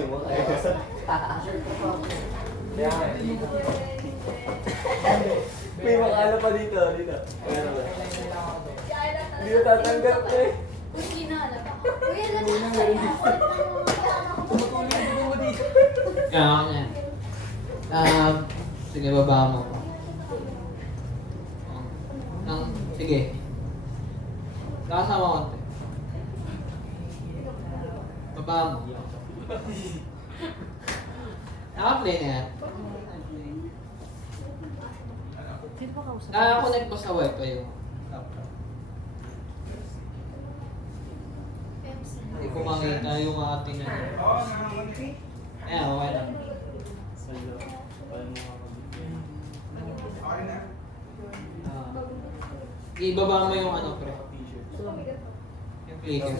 tissue mo. May makala pa dito. Ayan ba? Hindi na tatanggap eh. Uy, kinala ka. Uy, alam mo. Yan. Sige, baba mo. Sige. Kasama konti. Baba mo. Naka-play na yan. Naka-connect ko sa wifi yung laptop. Hindi ko makita yung ating ano. Ayan, okay lang. Ibaba mo yung ano, pre. Yung clicker.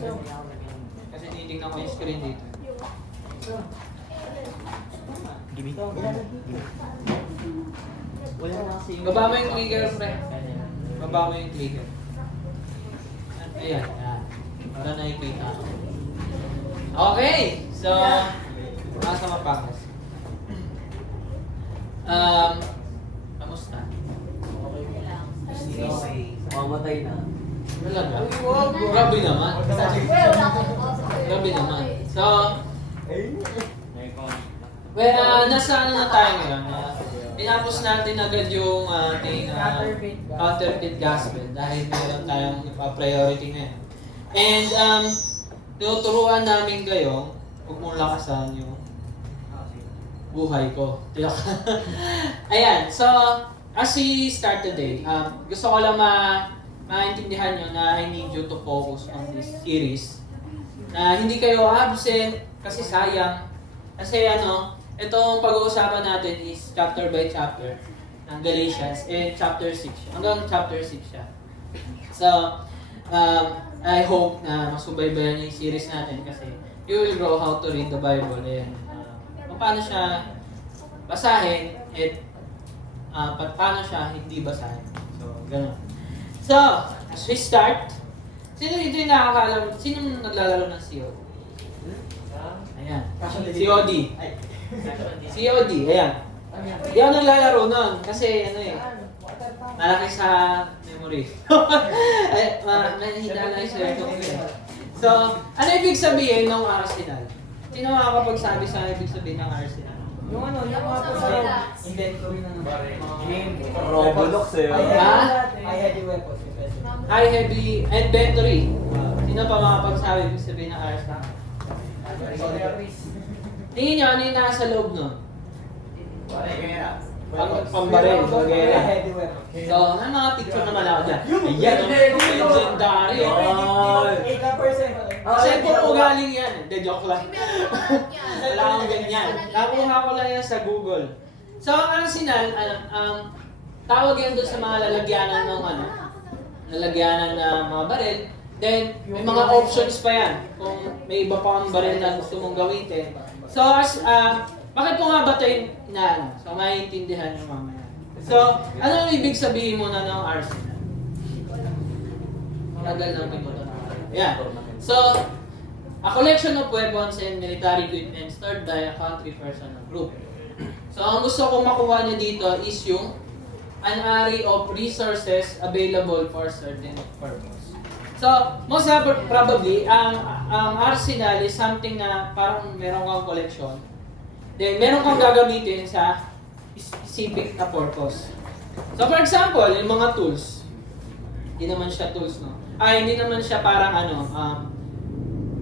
Kasi titignan ko yung screen dito. Baba mo yung clicker, pre. Baba mo yung clicker. Ayan, ayan. Para nakikita ko. Okay! So, nasa mapangas. Kamusta? Mamatay na. Talaga? Grabe naman. Grabe naman. So, nasa ano na tayo ngayon? Tinapos natin agad yung ating counterfeit gospel dahil meron tayong ipa-priority ngayon. And tuturuan namin kayo, huwag mong lakasan yung buhay ko. Ayan, so as we start today, gusto ko lang maintindihan nyo na I need you to focus on this series. Na hindi kayo absent kasi sayang. Kasi itong pag-uusapan natin is chapter by chapter ng Galatians and chapter 6. Hanggang chapter 6 siya. So, I hope na masubaybayan yung series natin kasi you will grow how to read the Bible and paano siya basahin at paano siya hindi basahin. So, gano'n. So, as we start, sino dito yung nakakalam? Sino naglalaro ng COD? Ayan. COD. COD, ayan. Hindi ako naglalaro nun kasi malaki sa memory. Nahihina lang yung cellphone ko. So, ano ibig sabihin ng Arsenal? Sino makakapagsabi sa ibig sabihin ng Arsenal? Yung yung mga to sa inventory na game. Roblox eh. High heavy weapons. High heavy inventory. Sino pa makapagsabi ibig sabihin ng Arsenal? Tingin nyo, ano yung nasa loob nun? Pambaril, bagay. Heavy weapons. So, may mga picture naman ako dyan. Ayan, legendary. 8%. Kasi puro galing yan. Hindi, joke lang. Wala akong ganyan. Nakuha ko lang yan sa Google. So, ang Arsenal, tawag yan doon sa mga lalagyanan ng lalagyanan ng mga baril. Then, may mga options pa yan. Kung may iba pa kang baril na gusto mong gamitin. So, bakit ko nga ba ito inaano? So, maiintindihan nyo mamaya. So, ano ang ibig sabihin mo na ng Arsenal? Tagal lang ito na. Yan. So, a collection of weapons and military equipment stored by a country, person, or group. So, ang gusto kong makuha nyo dito is yung an array of resources available for certain purpose. So, most probably, ang arsenal is something na parang meron kang collection. Then, meron kang gagamitin sa specific na purpose. So, for example, yung mga tools. Hindi naman siya tools, no? Hindi naman siya parang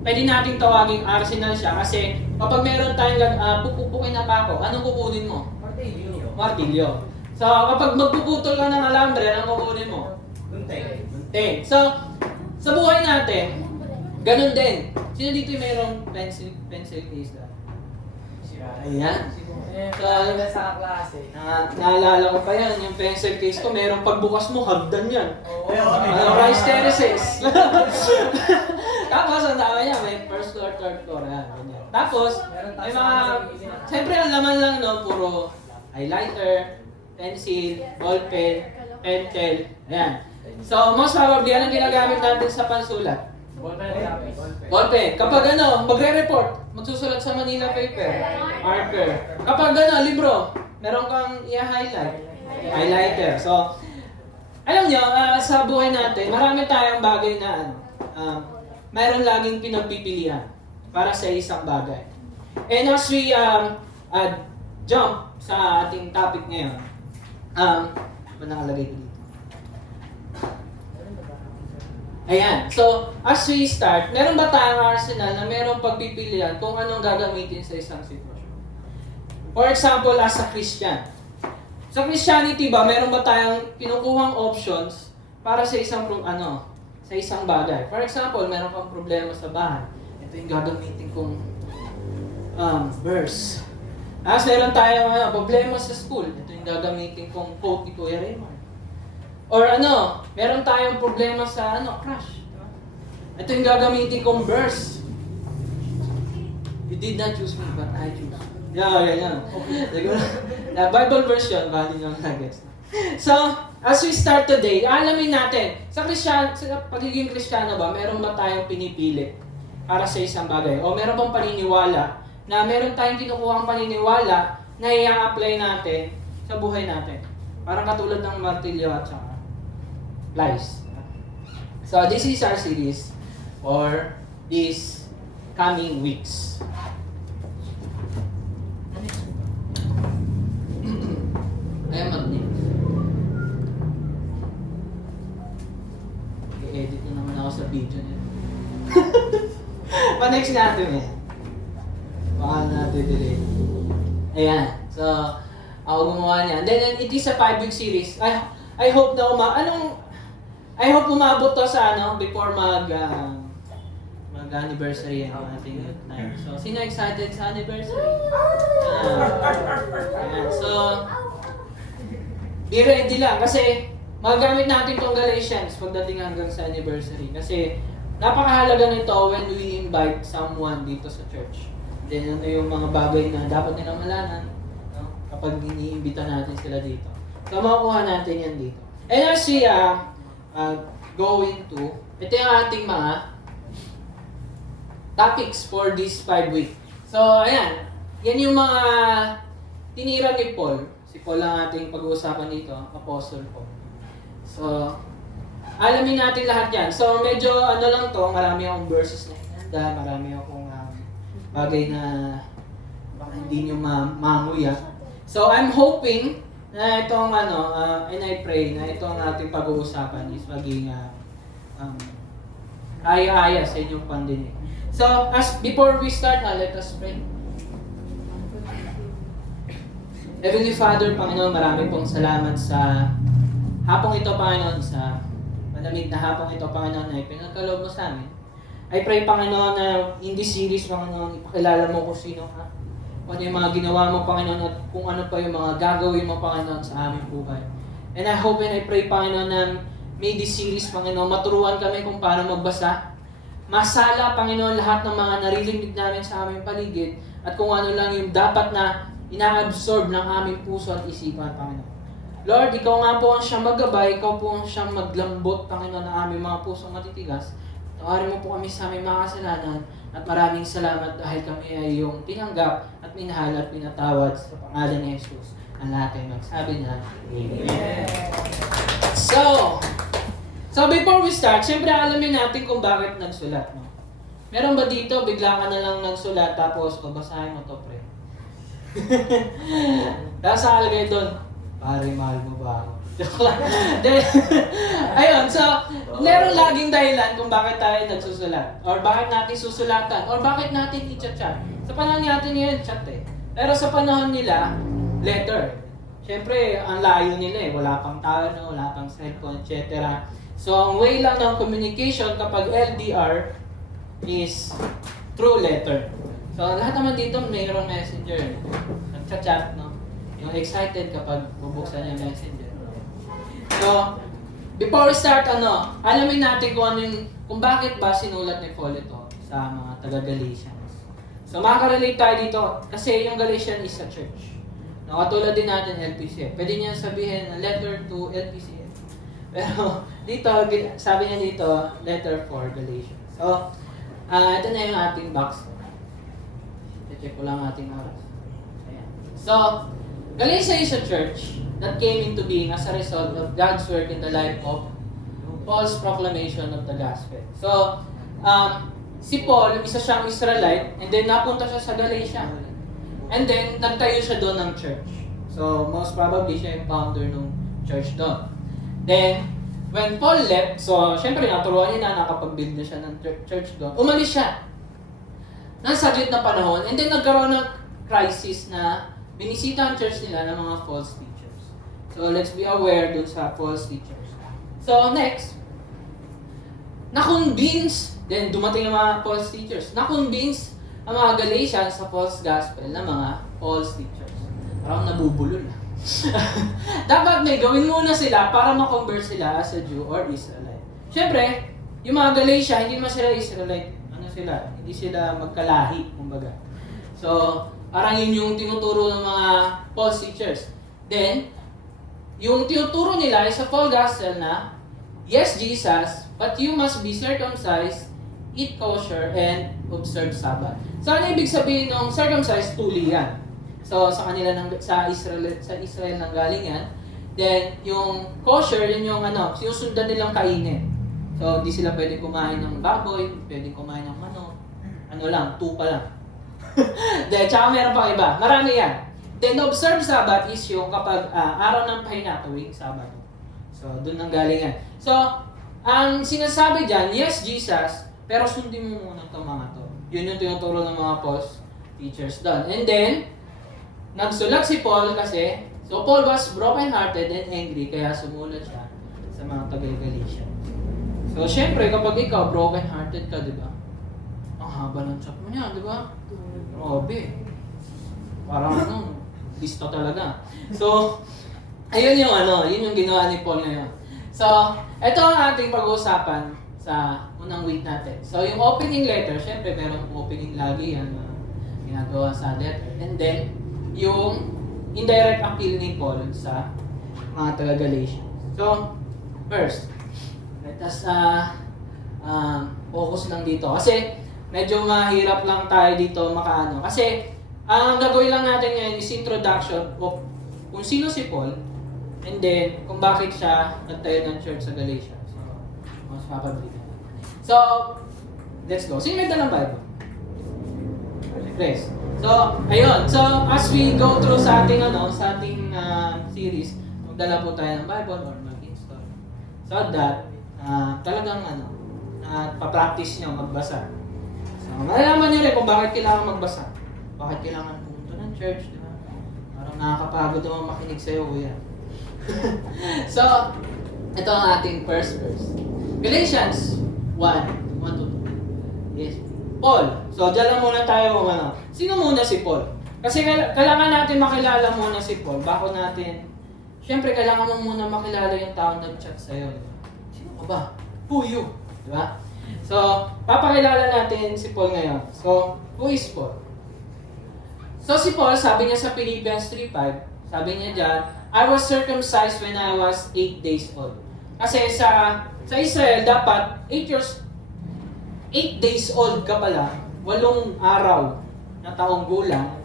pwede nating tawaging arsenal siya kasi kapag meron tayong pupupukin na pako, anong kukunin mo? Martilyo. So, kapag magpuputol ka ng alambre, anong kukunin mo? Gunting. So, sa buhay natin, ganun din. Sino dito yung mayroong pencil case na? Ayan. So, sa klase. Naalala ko pa yan, yung pencil case ko, mayroong pagbukas mo, hagdan yan. Rice terraces. Tapos, ang dami niya, may first floor, third floor, yan. Tapos, may mga, siyempre ang laman lang, no, puro highlighter, pencil, ballpen, pentel, ayan. So, most probably, anong ginagamit natin sa pansulat? Ballpen. Kapag magre-report, magsusulat sa Manila paper. Marker. Kapag libro, meron kang i-highlight. Highlighter. So, alam nyo, sa buhay natin, marami tayong bagay na mayroon laging pinagpipilian para sa isang bagay. And as we jump sa ating topic ngayon, ba nakalagay ko dito? Ayan. So, as we start, meron ba tayong arsenal na merong pagpipilian kung anong gagamitin sa isang sitwasyon? For example, as a Christian. Sa Christianity ba, meron ba tayong kinukuhang options para sa isang sa isang bagay? For example, meron kang problema sa bahay. Ito yung gagamitin kong verse. As meron tayong problema sa school. Ito yung gagamitin kong quote ni Kuya Raymond. Or meron tayong problema sa crush. Ito yung gagamitin kong verse. You did not choose me, but I choose you. Yeah. The Bible verse yun, bali nyo na-guess. So, as we start today, alamin natin, sa pagiging Kristiyano ba, meron ba tayong pinipili para sa isang bagay? O meron bang paniniwala na meron tayong kinukuhang paniniwala na i-apply natin sa buhay natin? Parang katulad ng martilyo at saka lies. So, this is our series for these coming weeks. Ayan, mag-name. I-edit na naman ako sa video niya. Pa-next natin eh. Baka natin delay. Ayan. So, ako gumawa niya. Then, it is a 5-week series. I hope na I hope umabot to sa before mag-anniversary ang ating night. So, sino excited sa anniversary? Ayan. So, be ready lang kasi magagamit natin tong Galatians pagdating hanggang sa anniversary. Kasi napakahalaga nito when we invite someone dito sa church. Then, yung mga bagay na dapat nilang malaman kapag iniimbita natin sila dito. So, makukuha natin yan dito. And as we going to, ito yung ating mga topics for this 5 week. So, ayan. Yan yung mga tinira ni Paul. Si Paul ang ating pag-uusapan dito, Apostle Paul. So, alamin natin lahat yan. So, medyo lang to, marami akong verses na inanda, marami akong bagay na baka hindi nyo mamuya. So, I'm hoping na itong and I pray na itong ating pag-uusapan is maging kaya-aya sa inyong pandinig. So, before we start, let us pray. Heavenly Father, Panginoon, marami pong salamat sa hapong ito, Panginoon, sa malamig na hapong ito, Panginoon, na ipinagkaloob mo sa amin. I pray, Panginoon, na in this series, Panginoon, ipakilala mo kung sino ka. Kung ano yung mga ginawa mo, Panginoon, at kung ano pa yung mga gagawin mo, Panginoon, sa aming buhay. And I hope and I pray, Panginoon, na may this series, Panginoon, maturuan kami kung paano magbasa. Masala, Panginoon, lahat ng mga naririnig namin sa aming paligid at kung ano lang yung dapat na ina-absorb ng aming puso at isipan, Panginoon. Lord, Ikaw nga po ang siyang maggabay, Ikaw po ang siyang maglambot, Panginoon, ng aming mga pusong matitigas. Tawarin mo po kami sa aming mga kasalanan at maraming salamat dahil kami ay iyong tinanggap at minahal at pinatawad sa pangalan ni Jesus. Ang lahat ay magsabi na, Amen. So before we start, siyempre alamin natin kung bakit nagsulat. No? Meron ba dito, bigla ka na lang nagsulat tapos babasahin mo to, pre? Tapos nakalagay doon, pare, mahal mo ba ako? Ayun, so, meron laging dahilan kung bakit tayo nagsusulat. Or bakit natin susulatan. Or bakit natin i-chat. Sa panahon natin ngayon, chat eh. Pero sa panahon nila, letter. Siyempre, ang layo nila eh. Wala pang tawag, wala pang cellphone, etc. So, ang way lang ng communication kapag LDR is through letter. So, lahat naman dito mayroong messenger. Nagchat-chat, no? Yung excited kapag bubuksan yung messenger. So, before we start, alamin natin kung bakit ba sinulat ni Paul ito sa mga taga-Galatians. So, makaka-relate tayo dito kasi yung Galatian is a church. Katulad din natin LPCF. Pwede niya sabihin na letter to LPCF. Pero dito, sabi niya dito, letter for Galatians. So, ito na yung ating box. I-check ko lang ating oras. Ayan. So, Galatia is a church that came into being as a result of God's work in the life of Paul's proclamation of the gospel. So, si Paul, isa siyang Israelite, and then napunta siya sa Galatia. And then, nagtayo siya doon ng church. So, most probably, siya yung founder ng church doon. Then, when Paul left, so, syempre, naturuan niya na, nakapag-build na siya ng church doon. Umalis siya. Nang saglit na panahon, and then nagkaroon ng crisis na binisita ang church nila ng mga false teachers. So, let's be aware dun sa false teachers. So, next, na-convince, then dumating ang mga false teachers, na-convince ang mga Galatians sa false gospel ng mga false teachers. Parang nabubulol na. Dapat may gawin muna sila para ma-convert sila as a Jew or Israelite. Siyempre, yung mga Galatia, hindi naman sila Israelite. Ano sila? Hindi sila magkalahi, kumbaga. So, parang yun yung tinuturo ng mga false teachers. Then, yung tinuturo nila is sa false gospel na, yes, Jesus, but you must be circumcised, eat kosher, and observe Sabbath. So, ano ibig sabihin ng circumcised? Tuli yan. So, sa kanila, sa Israel nang galing yan. Then, yung kosher, yun yung sinusundan nilang kainin. So, di sila pwedeng kumain ng baboy, pwedeng kumain ng manok. Ano lang, tupa lang. Then, tsaka meron pang iba. Marami yan. Then, observe Sabbath is yung kapag araw ng pahinga, tuwing Sabbath. So, doon nang galing yan. So, ang sinasabi dyan, yes, Jesus, pero sundin mo muna itong mga to. Yun yung tinuturo ng mga false teachers doon. And then, nagsulat si Paul kasi, so Paul was broken-hearted and angry, kaya sumulat siya sa mga taga-Galatia. So, syempre, kapag ikaw broken-hearted ka, di ba? Ang haba ng chat mo niya, di ba? Grabe. Parang listo talaga. So, ayun yung ginawa ni Paul ngayon. So, ito ang ating pag-uusapan sa unang week natin. So, yung opening letter, syempre, meron opening lagi yan na ginagawa sa letter. And then, yung indirect appeal ni Paul sa mga taga-Galatia. So, first, let us focus lang dito. Kasi, medyo mahirap lang tayo dito makaano. Kasi, ang gagawin lang natin ngayon is introduction of kung sino si Paul, and then kung bakit siya nagtayo ng church sa Galatia. So, mas mapabilitan. So, let's go. Sino may dalang Bible? Chris. So, ayun. So, as we go through sa ating series, magdala po tayo ng Bible or mag-install. So that talagang pa-practice nyo magbasa. So, malalaman nyo rin kung bakit kailangan magbasa. Bakit kailangan pumunta ng church, di ba? Parang nakakapagod naman makinig sa'yo, kuya. So, ito ang ating first verse. Galatians 1:1-2. Yes. Paul. So, dyan lang muna tayo kung sino muna si Paul? Kasi kailangan natin makilala muna si Paul. Bago natin, syempre kailangan mo muna makilala yung taong nag-chat sa'yo. Diba? Sino ka ba? Who you? Diba? So, papakilala natin si Paul ngayon. So, who is Paul? So si Paul, sabi niya sa Philippians 3:5, sabi niya dyan, I was circumcised when I was 8 days old. Kasi sa Israel, dapat 8 days old ka pala, 8 araw na taong gulang,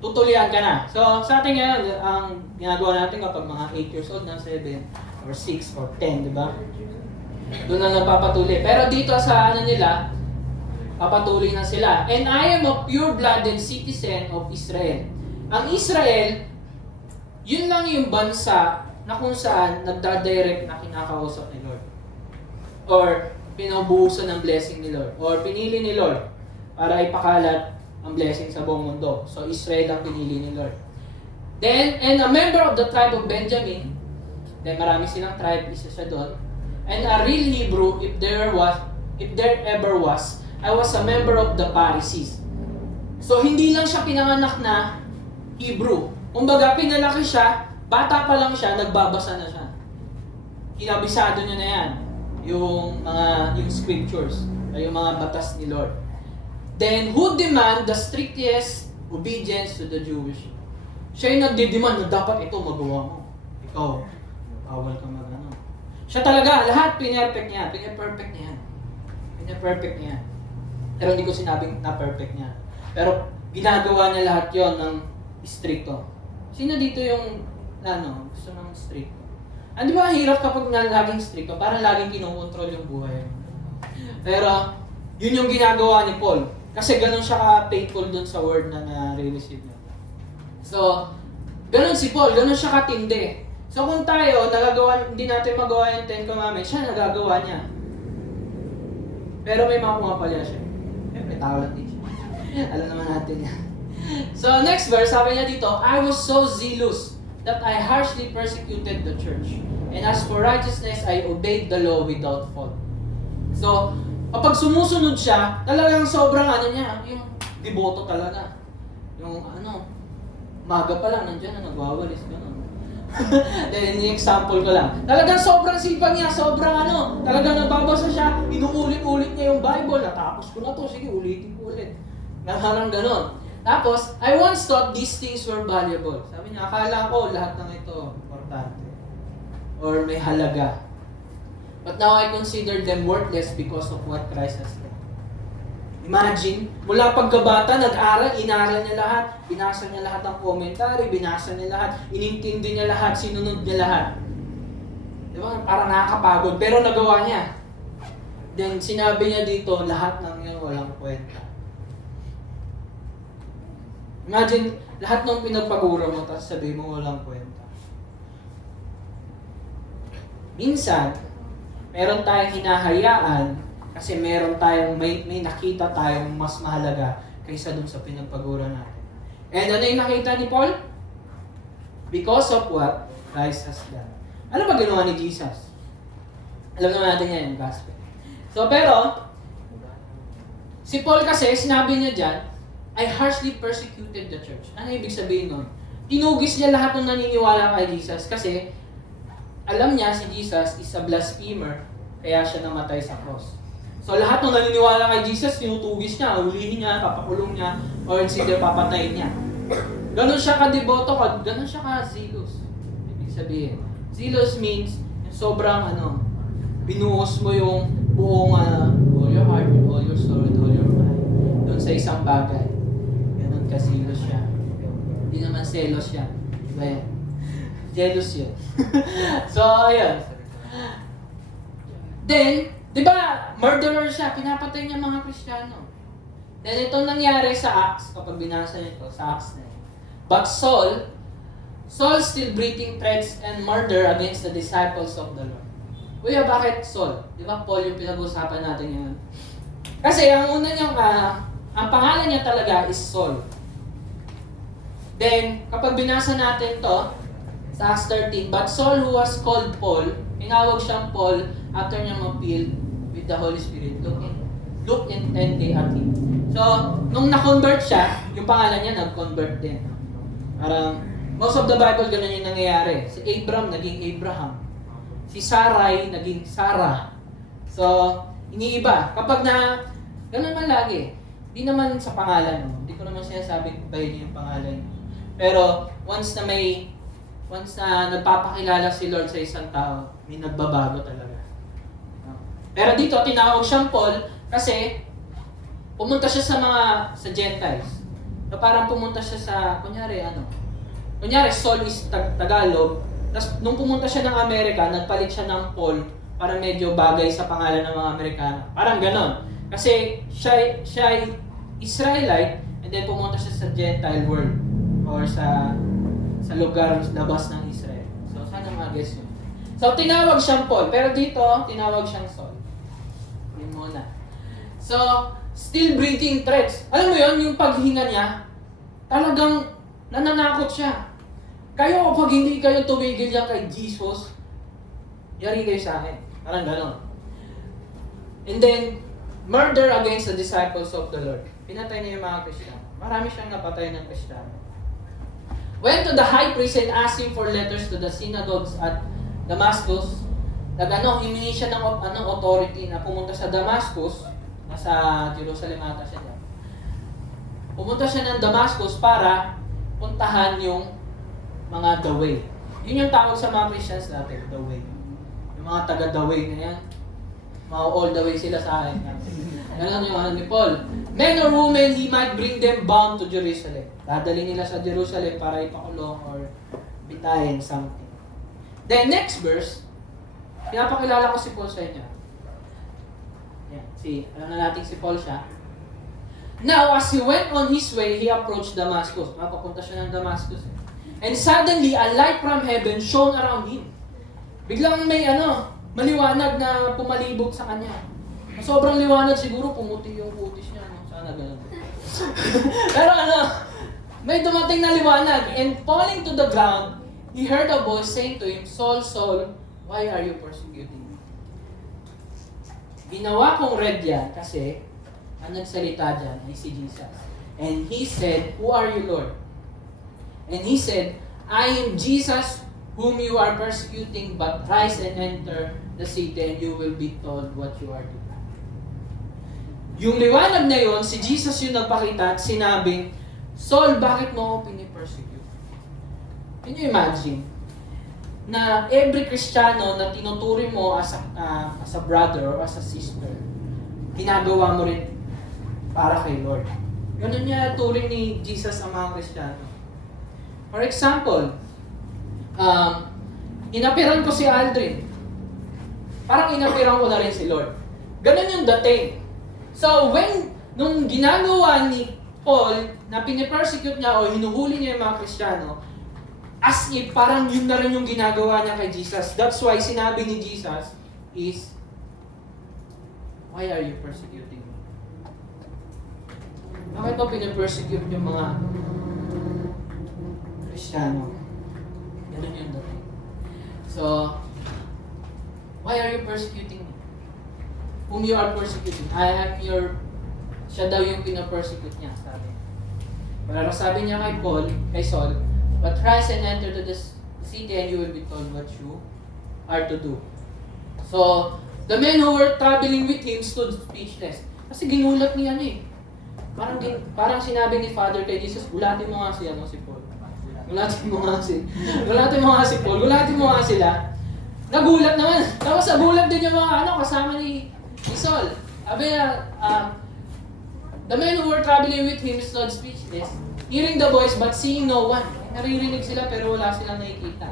tutulian ka na. So sa atin ngayon, ang ginagawa natin kapag mga 8 years old na 7 or 6 or 10, di ba? Doon na nagpapatuli. Pero dito sa nila, papatuloy na sila. And I am a pure-blooded citizen of Israel. Ang Israel, yun lang yung bansa na kung saan nagdadirect na kinakausap ni Lord. Or pinubuhusan ng blessing ni Lord. Or pinili ni Lord para ipakalat ang blessing sa buong mundo. So Israel ang pinili ni Lord. Then, and a member of the tribe of Benjamin, then marami silang tribe, isa siya doon. And a real Hebrew, if there ever was, I was a member of the Pharisees. So, hindi lang siya pinanganak na Hebrew. Kumbaga, pinalaki siya, bata pa lang siya, nagbabasa na siya. Kinabisado niya na yan. Yung scriptures, yung mga batas ni Lord. Then, who demand the strictest obedience to the Jewish? Siya yung nagdidemand na dapat ito magawa mo. Ikaw, bawal ka mag-ano. Siya talaga, lahat perfect niya yan. Pina-perfect niya. Pero hindi ko sinabing na-perfect niya. Pero ginagawa niya lahat yon ng stricto. Sino dito yung gusto ng stricto? Di ba hirap kapag laging stricto? Parang laging kinokontrol yung buhay mo. Pero yun yung ginagawa ni Paul. Kasi ganun siya ka-faithful dun sa word na na-receive niya. So, ganun si Paul, ganun siya katindi. So kung tayo, hindi natin magawa yung 10 Commandments, siya nagagawa niya. Pero may mga pumapalya siya. May tao lang din siya. Alam naman natin yan. So next verse, sabi niya dito, I was so zealous that I harshly persecuted the church. And as for righteousness, I obeyed the law without fault. So, kapag sumusunod siya, talagang sobrang niya, yung deboto talaga. Yung maga pa lang, nandiyan na nagwawalis, gano'n. Then, example ko lang. Talagang sobrang sipag niya, sobrang talagang nababasa siya, inuulit-ulit niya yung Bible, natapos ko na to, sige, ulitin ko ulit. Parang gano'n. Tapos, I once thought these things were valuable. Sabi niya, akala ko lahat ng ito importante. Or may halaga. But now I consider them worthless because of what Christ has done. Imagine, mula pagkabata, nag-aral, inaral niya lahat, binasa niya lahat ng commentary, binasa niya lahat, inintindi niya lahat, sinunod niya lahat. Di ba? Parang nakakapagod, pero nagawa niya. Then, sinabi niya dito, lahat ng yun walang kwenta. Imagine, lahat ng pinagpagura mo, tapos sabihin mo walang kwenta. Minsan, meron tayong hinahayaan kasi meron tayong, may nakita tayong mas mahalaga kaysa dun sa pinagpagura natin. And ano yung nakita ni Paul? Because of what Christ has done. Ano ba ginawa ni Jesus? Alam naman natin yan yung gospel. So, pero, si Paul kasi, sinabi niya dyan, I harshly persecuted the church. Ano ibig sabihin nun? Tinugis niya lahat ng naniniwala kay Jesus kasi alam niya si Jesus is a blasphemer kaya siya namatay sa cross. So lahat ng naniniwala kay Jesus, tinutugis niya, ulihin niya, papakulong niya, or hindi papatayin niya. Ganon siya ka-deboto, ganon siya ka-zealous. Ibig sabihin, zealous means sobrang binuhos mo yung buong all your heart, all your soul, all your mind doon sa isang bagay. Ganon ka-zealous siya. Hindi naman selos siya. Diba yan? Jealous yun. So, ayun. Then, di ba, murderer siya, pinapatay niya mga Kristiyano. Then, itong nangyari sa Acts, kapag binasa niyo ito, sa Acts na yun. But Saul still breathing threats and murder against the disciples of the Lord. Kuya, bakit Saul? Di ba, Paul yung pinag-usapan natin ngayon? Kasi, ang una niyang, ang pangalan niya talaga is Saul. Then, kapag binasa natin to sa Acts 13, but Saul who was called Paul, tinawag siyang Paul after niya ma-filled with the Holy Spirit. Look intently at him. So, nung na-convert siya, yung pangalan niya nag-convert din. Parang, most of the Bible ganun yung nangyayari. Si Abraham naging Abraham. Si Sarai naging Sarah. So, iniiba. Kapag ganun man lagi. Hindi naman sa pangalan. Hindi ko naman sinasabi bayin yung pangalan. Pero, once na nagpapakilala si Lord sa isang tao, may nagbabago talaga. Pero dito, tinawag siyang Paul kasi pumunta siya sa Gentiles. So parang pumunta siya sa, kunyari Saul is Tagalog, tapos nung pumunta siya ng Amerika, nagpalit siya ng Paul para medyo bagay sa pangalan ng mga Amerikano. Parang ganon. Kasi siya ay Israelite, and then pumunta siya sa Gentile world or sa lugar labas ng Israel. So, sana mag-guess yun. So, tinawag siyang Paul. Pero dito, tinawag siyang Saul. Yun muna. So, still breathing threats. Alam mo yun, yung paghinga niya, talagang nananakot siya. Kayo, pag hindi kayo tumigil yan kay Jesus, yari kayo sa akin. Parang gano'n. And then, murder against the disciples of the Lord. Pinatay niya yung mga Kristiyano. Marami siyang napatay ng Kristiyano. Went to the high priest and asked him for letters to the synagogues at Damascus. Himingi siya ng authority na pumunta sa Damascus, nasa Jerusalem ata siya dyan. Pumunta siya ng Damascus para puntahan yung mga the way. Yun yung tawag sa mga Christians natin, the way. Yung mga taga the way na yan. all the way sila sa akin. Ganun yung ano ni Paul. Men or women, he might bring them bound to Jerusalem. Dadali nila sa Jerusalem para ipakulong or bitayin something. Then next verse, pinapakilala ko si Paul sa inyo. Yan, alam na natin si Paul siya. Now, as he went on his way, he approached Damascus. Mapapunta siya ng Damascus. And suddenly, a light from heaven shone around him. Biglang may maliwanag na pumalibog sa kanya. Sobrang liwanag, siguro pumuti yung kutis niya. No? Sana ganun. Pero may dumating na liwanag. And falling to the ground, he heard a voice saying to him, Saul, Saul, why are you persecuting me? Ginawa kong red yan kasi ang nagsalita dyan ay si Jesus. And he said, who are you, Lord? And he said, I am Jesus whom you are persecuting, but rise and enter the city and you will be told what you are to do. Yung liwanag na yun, si Jesus yung nagpakita at sinabing, Saul, bakit mo ako pinipersecute? Can you imagine na every Kristiyano na tinuturi mo as a brother or as a sister, ginagawa mo rin para kay Lord. Ganun niya turing ni Jesus ang mga Kristiyano. For example, inapiran ko si Aldrin. Parang inapiran ko na rin si Lord. Ganun yung dating. So, nung ginagawa ni Paul na pinipersecute niya o hinuhuli niya yung mga Kristiyano, as if parang yun na rin yung ginagawa niya kay Jesus. That's why sinabi ni Jesus is, why are you persecuting me? Bakit ba pinipersecute yung mga Kristiyano? Ganun yung dating. So, why are you persecuting me? Whom you are persecuting? I am siya daw yung pinapersecute niya, sabi. Pero sabi niya kay Saul, but rise and enter to the city and you will be told what you are to do. So, the men who were traveling with him stood speechless. Kasi ginulat niya Parang sinabi ni Father kay Jesus, gulatin mo nga si Paul. Gulatin mo nga si Paul. Gulatin mo nga sila. Nagulat naman. Tapos nagulat din yung mga kasama ni Saul. Sabi na, the men who were traveling with him stood speechless, hearing the voice but seeing no one. Naririnig sila pero wala silang nakikita.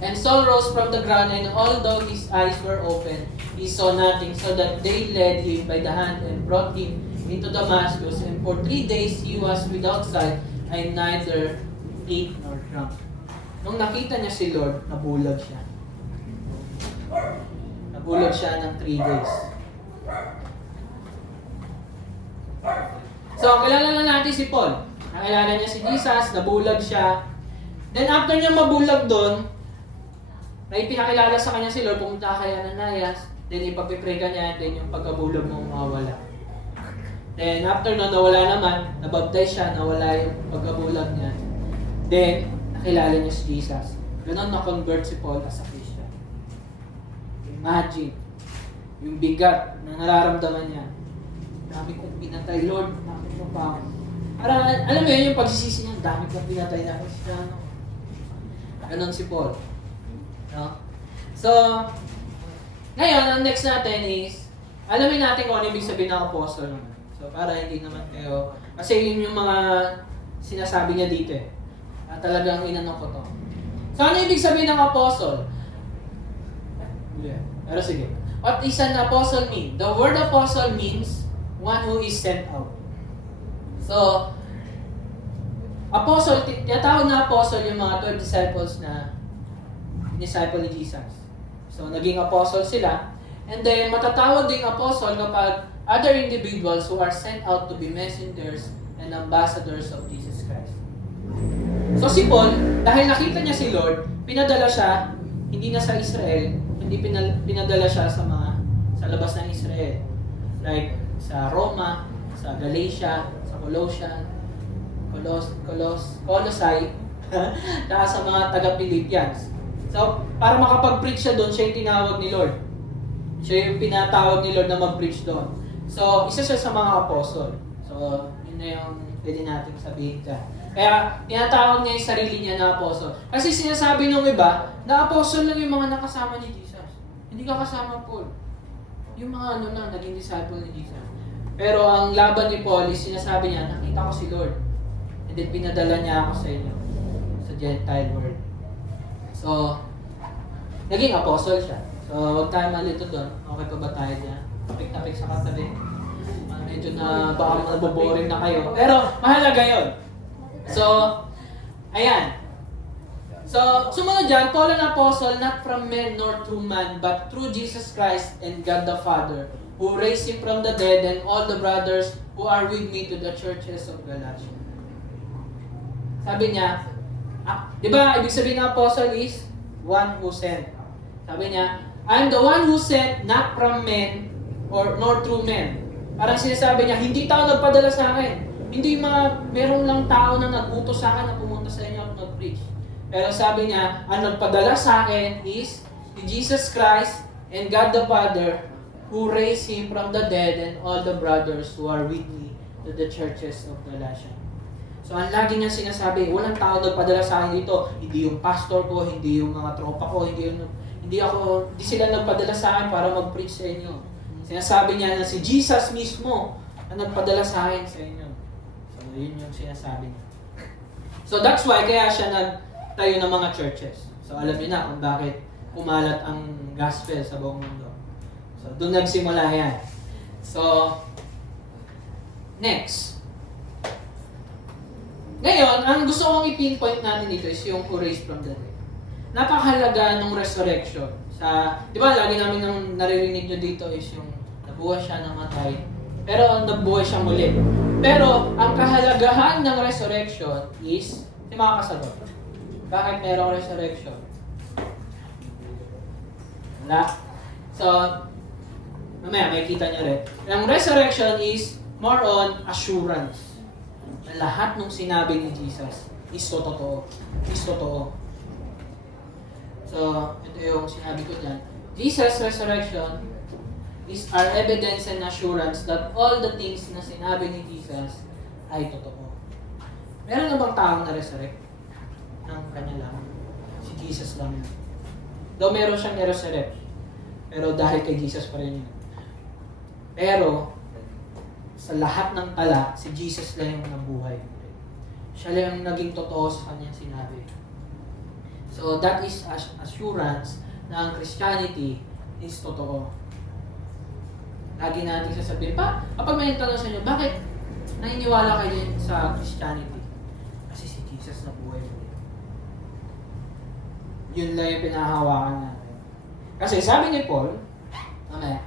And Saul rose from the ground, and although his eyes were open, he saw nothing, so that they led him by the hand and brought him into Damascus. And for 3 days he was without sight, and neither ate nor drank. Nung nakita niya si Lord, nabulag siya. Nabulag siya ng 3 days. So, kilala na natin si Paul. Nakilala niya si Jesus, nabulag siya. Then after niya mabulag doon, may pinakilala sa kanya si Lord, pumunta kay Ananias, then ipapipray ka niya, then yung pagkabulag mo mawawala. Then after nun, nawala naman, nabaptize siya, nawala yung pagkabulag niya. Then, nakilala niya si Jesus. Ganon na-convert si Paul as a Christian. Imagine, yung bigat na nararamdaman niya. Dami kong pinatay, Lord, bakit mo pa ako? Alam mo yun, yung pagsisisi niya, dami kong pinatay na Kristiyano. Ganon si Paul. No? So, ngayon, ang next natin is, alamin natin kung ano ibig sabihin ng apostle naman. So, para hindi naman kayo, kasi yun yung mga sinasabi niya dito eh. Talagang inanong ko to. So, ano ibig sabihin ng apostle? Pero sige. What is an apostle mean? The word apostle means one who is sent out. So, apostle, tinatawag na apostle yung mga 12 disciples na disciple ni Jesus. So, naging apostle sila. And then, matatawag ding apostle kapag other individuals who are sent out to be messengers and ambassadors of Jesus Christ. So, si Paul, dahil nakita niya si Lord, pinadala siya, hindi na sa Israel, hindi pinadala siya sa labas ng Israel. Like, sa Roma, sa Galatia, sa Colossae, at sa mga taga-Philippians. So, para makapag-preach siya doon, siya yung tinawag ni Lord. Siya yung pinatawag ni Lord na mag-preach doon. So, isa siya sa mga apostle. So, yun na yung pwede natin sabihin dyan. Kaya, tinatawag niya yung sarili niya na apostle. Kasi sinasabi nung iba, na apostle lang yung mga nakasama ni Jesus. Hindi ka kasama Paul. yung mga ano na, naging disciple ni Jesus. Pero ang laban ni Paul is sinasabi niya, nakita ko si Lord. And then pinadala niya ako sa inyo, sa Gentile world. So, naging apostle siya. So, huwag tayo malito doon. Okay pa ba tayo dyan? Tapik-tapik sa katabi. Medyo na baka maboboring na kayo. Pero, mahalaga yun. So, ayan. So, sumunod dyan, Paul an apostle, not from men nor through man, but through Jesus Christ and God the Father, who raised him from the dead, and all the brothers who are with me to the churches of Galatia. Sabi niya, di ba, ibig sabihin ng apostle is one who sent. Sabi niya, I am the one who sent, not from men or nor through men. Parang sinasabi niya, hindi tao nagpadala sa akin. Hindi merong lang tao na nag-utos sa akin na pumunta sa inyo at mag-preach. Pero sabi niya, ang nagpadala sa akin is si Jesus Christ and God the Father, who raised him from the dead, and all the brothers who are with me to the churches of Galatia. So, ang lagi niya sinasabi, walang tao nagpadala sa akin dito. Hindi yung pastor ko, hindi yung mga tropa ko, hindi sila nagpadala sa akin para mag-preach sa inyo. Sinasabi niya na si Jesus mismo ang nagpadala sa akin sa inyo. So, yun yung sinasabi niya. So, that's why kaya siya nagtayo ng mga churches. So, alam niyo na kung bakit kumalat ang gospel sa buong mundo. So, doon nagsimula yan. So, next. Ngayon, ang gusto kong i-pinpoint natin dito is yung who raised from the dead. Napakahalaga ng resurrection. Di ba, lagi namin nang naririnig nyo dito is yung nabuhay siya, namatay. Pero nabuhay siya muli. Pero, ang kahalagahan ng resurrection is, si makakasagot. Bakit merong resurrection? Wala. So, mamaya, makikita nyo rin. Ang resurrection is more on assurance. Na lahat ng sinabi ni Jesus is totoo. Is totoo. So, ito yung sinabi ko dyan. Jesus' resurrection is our evidence and assurance that all the things na sinabi ni Jesus ay totoo. Meron na bang taong na-resurrect? Ng kanya lang. Si Jesus lang yun. Though meron siyang na-resurrect. Pero dahil kay Jesus pa rin yun. Pero, sa lahat ng tala, si Jesus lang yung nabuhay. Siya lang yung naging totoo sa kanyang sinabi. So, that is assurance na ang Christianity is totoo. Lagi natin sasabihin, kapag may tanong sa inyo, bakit naniniwala kayo sa Christianity? Kasi si Jesus nabuhay mo. Yun lang yung pinahawakan natin. Kasi sabi ni Paul, mamaya,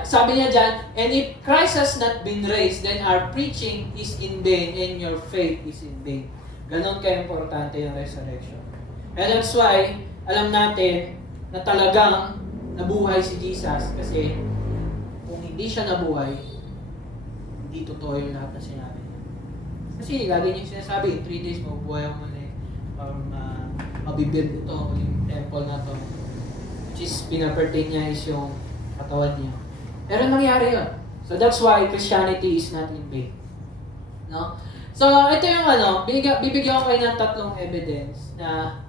sabi niya dyan, and if Christ has not been raised, then our preaching is in vain and your faith is in vain. Ganon ka-importante yung resurrection. And that's why, alam natin na talagang nabuhay si Jesus kasi kung hindi siya nabuhay, hindi totoo yung lahat na sinabi niya. Kasi lagi niya sinasabi, in 3 days mabubuhay ako muli para mabibuild ito, yung temple na to. Which is, pinapertain niya is yung katawan niya. Pero nangyari yun. So that's why Christianity is not in vain. No? So ito yung bibigyan ko kayo ng tatlong evidence na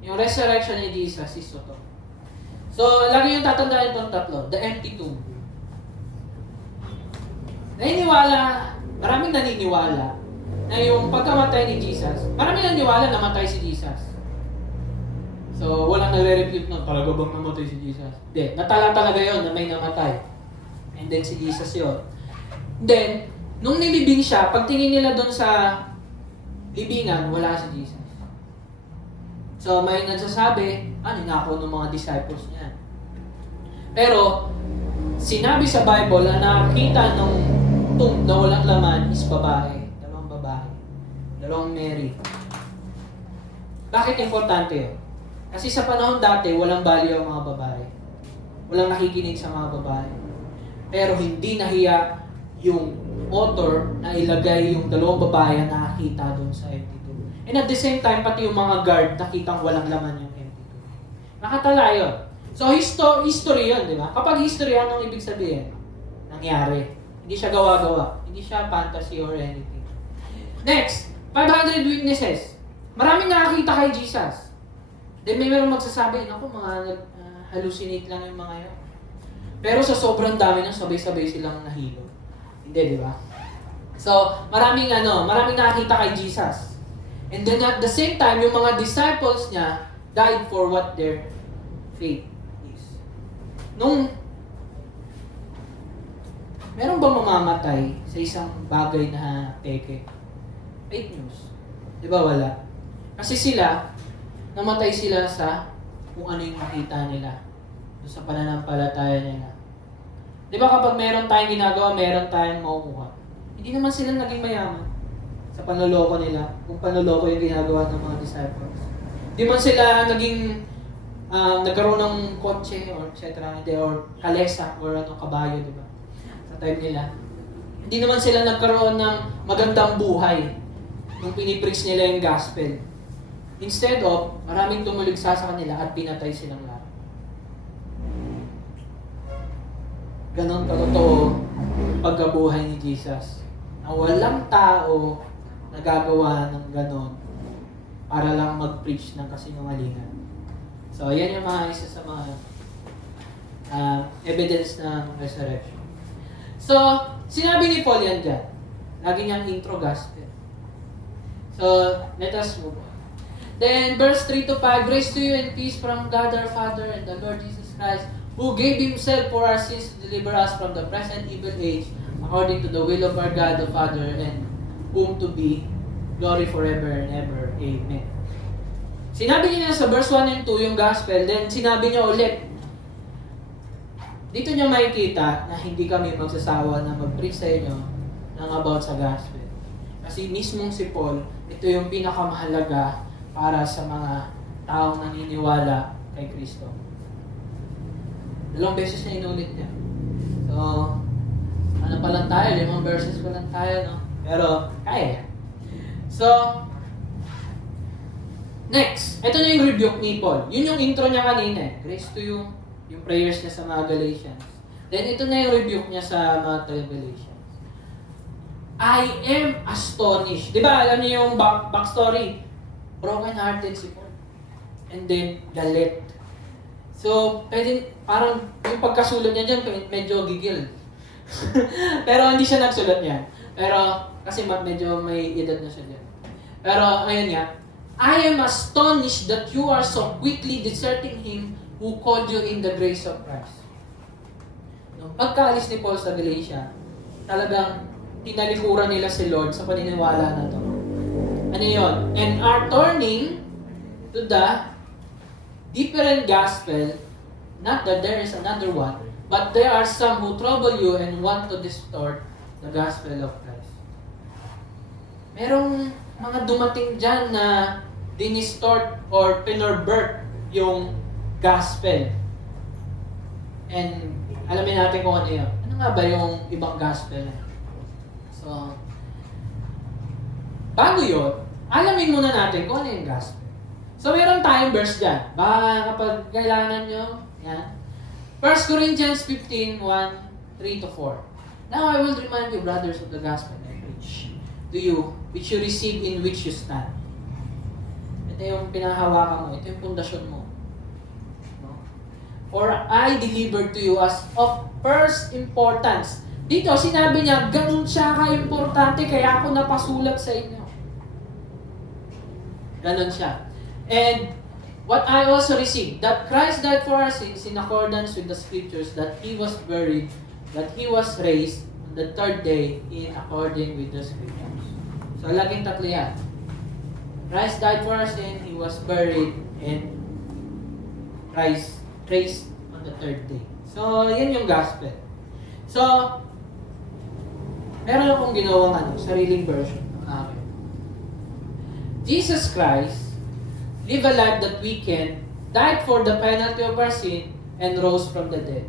yung resurrection ni Jesus is totoo. So lagi yung tatandaan itong tatlo. The empty tomb. Maraming naniniwala na yung pagkamatay ni Jesus, maraming naniniwala na matay si Jesus. So, walang nagre-refute na, talaga bang namatay si Jesus? Hindi, natala talaga yon na may namatay. And then si Jesus yun. Then, nung nilibing siya, pagtingin nila doon sa libingan, wala si Jesus. So, may nagsasabi, ninakaw ng mga disciples niya. Pero, sinabi sa Bible na nakita ng tomb na walang laman is babae. Dalawang Mary. Bakit importante yun? Kasi sa panahon dati, walang value ang mga babae. Walang nakikinig sa mga babae. Pero hindi nahiya yung author na ilagay yung dalawang babae na nakakita doon sa empty tomb. And at the same time, pati yung mga guard nakitang walang laman yung empty tomb. Nakatala yun. So, history yun, di ba? Kapag history, anong ibig sabihin? Nangyari. Hindi siya gawa-gawa. Hindi siya fantasy or anything. Next, 500 witnesses. Maraming nakakita kay Jesus. Then may meron magsasabi, mga hallucinate lang yung mga yun. Pero sa sobrang dami nung sabay-sabay silang nahilo. Hindi, di ba? So, maraming nakakita kay Jesus. And then at the same time, yung mga disciples niya died for what their faith is. Meron ba mamamatay sa isang bagay na peke? Fake news. Di ba wala? Kasi namatay sila sa kung ano yung makita nila. Sa pananampalataya nila. Di ba kapag meron tayong ginagawa, meron tayong makukuha? Hindi naman sila naging mayaman sa panloloko nila, kung panloloko yung ginagawa ng mga disciples. Di man sila naging nagkaroon ng kotse or etc. or kalesa or kabayo, di ba? Sa time nila. Hindi naman sila nagkaroon ng magandang buhay nung pinipreach nila yung gospel. Instead of, maraming tumuligsa sa kanila at pinatay silang lahat. Ganon katotoo yung pagkabuhay ni Jesus. Na walang tao nagagawa ng ganon para lang mag-preach ng kasinungalingan. So, yan yung mga isa sa mga evidence ng resurrection. So, sinabi ni Paul yan dyan. Lagi niyang intro gospel. So, let us move on. Then, verse 3 to 5, grace to you and peace from God our Father and the Lord Jesus Christ, who gave Himself for our sins to deliver us from the present evil age, according to the will of our God the Father, and whom to be glory forever and ever. Amen. Sinabi niya sa verse 1 and 2 yung gospel, then sinabi niya ulit. Dito niya makikita na hindi kami magsasawa na mag-preach sa inyo ng about sa gospel. Kasi mismong si Paul, ito yung pinakamahalaga para sa mga taong naniniwala kay Kristo. Dalawang beses na inulit niya. So, ano pa lang tayo? 5 verses pa lang tayo, no? Pero, kaya. So, next. Ito na yung rebuke ni Paul. Yun yung intro niya kanina. Grace to you. Yung prayers niya sa mga Galatians. Then, ito na yung rebuke niya sa mga Galatians. I am astonished. Di ba, alam niyo yung backstory? Broken-hearted si Paul. And then, galit. So, parang yung pagkasulat niya dyan, medyo gigil. Pero hindi siya nagsulat niyan. Pero, kasi medyo may edad na siya dyan. Pero, ayun nga, I am astonished that you are so quickly deserting Him who called you in the grace of Christ. Nung pagkaalis ni Paul sa Galatia, talagang tinalikuran nila si Lord sa paniniwala na to. Ano yun? And are turning to the different gospel, not that there is another one, but there are some who trouble you and want to distort the gospel of Christ. Merong mga dumating dyan na dinistort or pinerbert yung gospel. And alamin natin kung ano yun. Ano nga ba yung ibang gospel? So, bago yun, alamin muna natin kung ano yung gospel. So, meron tayong verse dyan. Baka kapag kailangan nyo, yan. 1 Corinthians 15, 1, 3 to 4. Now I will remind you, brothers, of the gospel I preach to you, which you receive, in which you stand. Ito yung pinahawakan mo. Ito yung pundasyon mo. No? For I delivered to you as of first importance. Dito, sinabi niya, ganun siya ka-importante, kaya ako napasulat sa inyo. Ganun siya. And what I also received, that Christ died for our sins in accordance with the scriptures, that He was buried, that He was raised on the third day in according with the scriptures. So, laging tatlo yan. Christ died for our sin, He was buried, and Christ raised on the third day. So, yan yung gospel. So, meron akong ginawang sariling version ng akin. Jesus Christ live a life that we can, died for the penalty of our sin, and rose from the dead.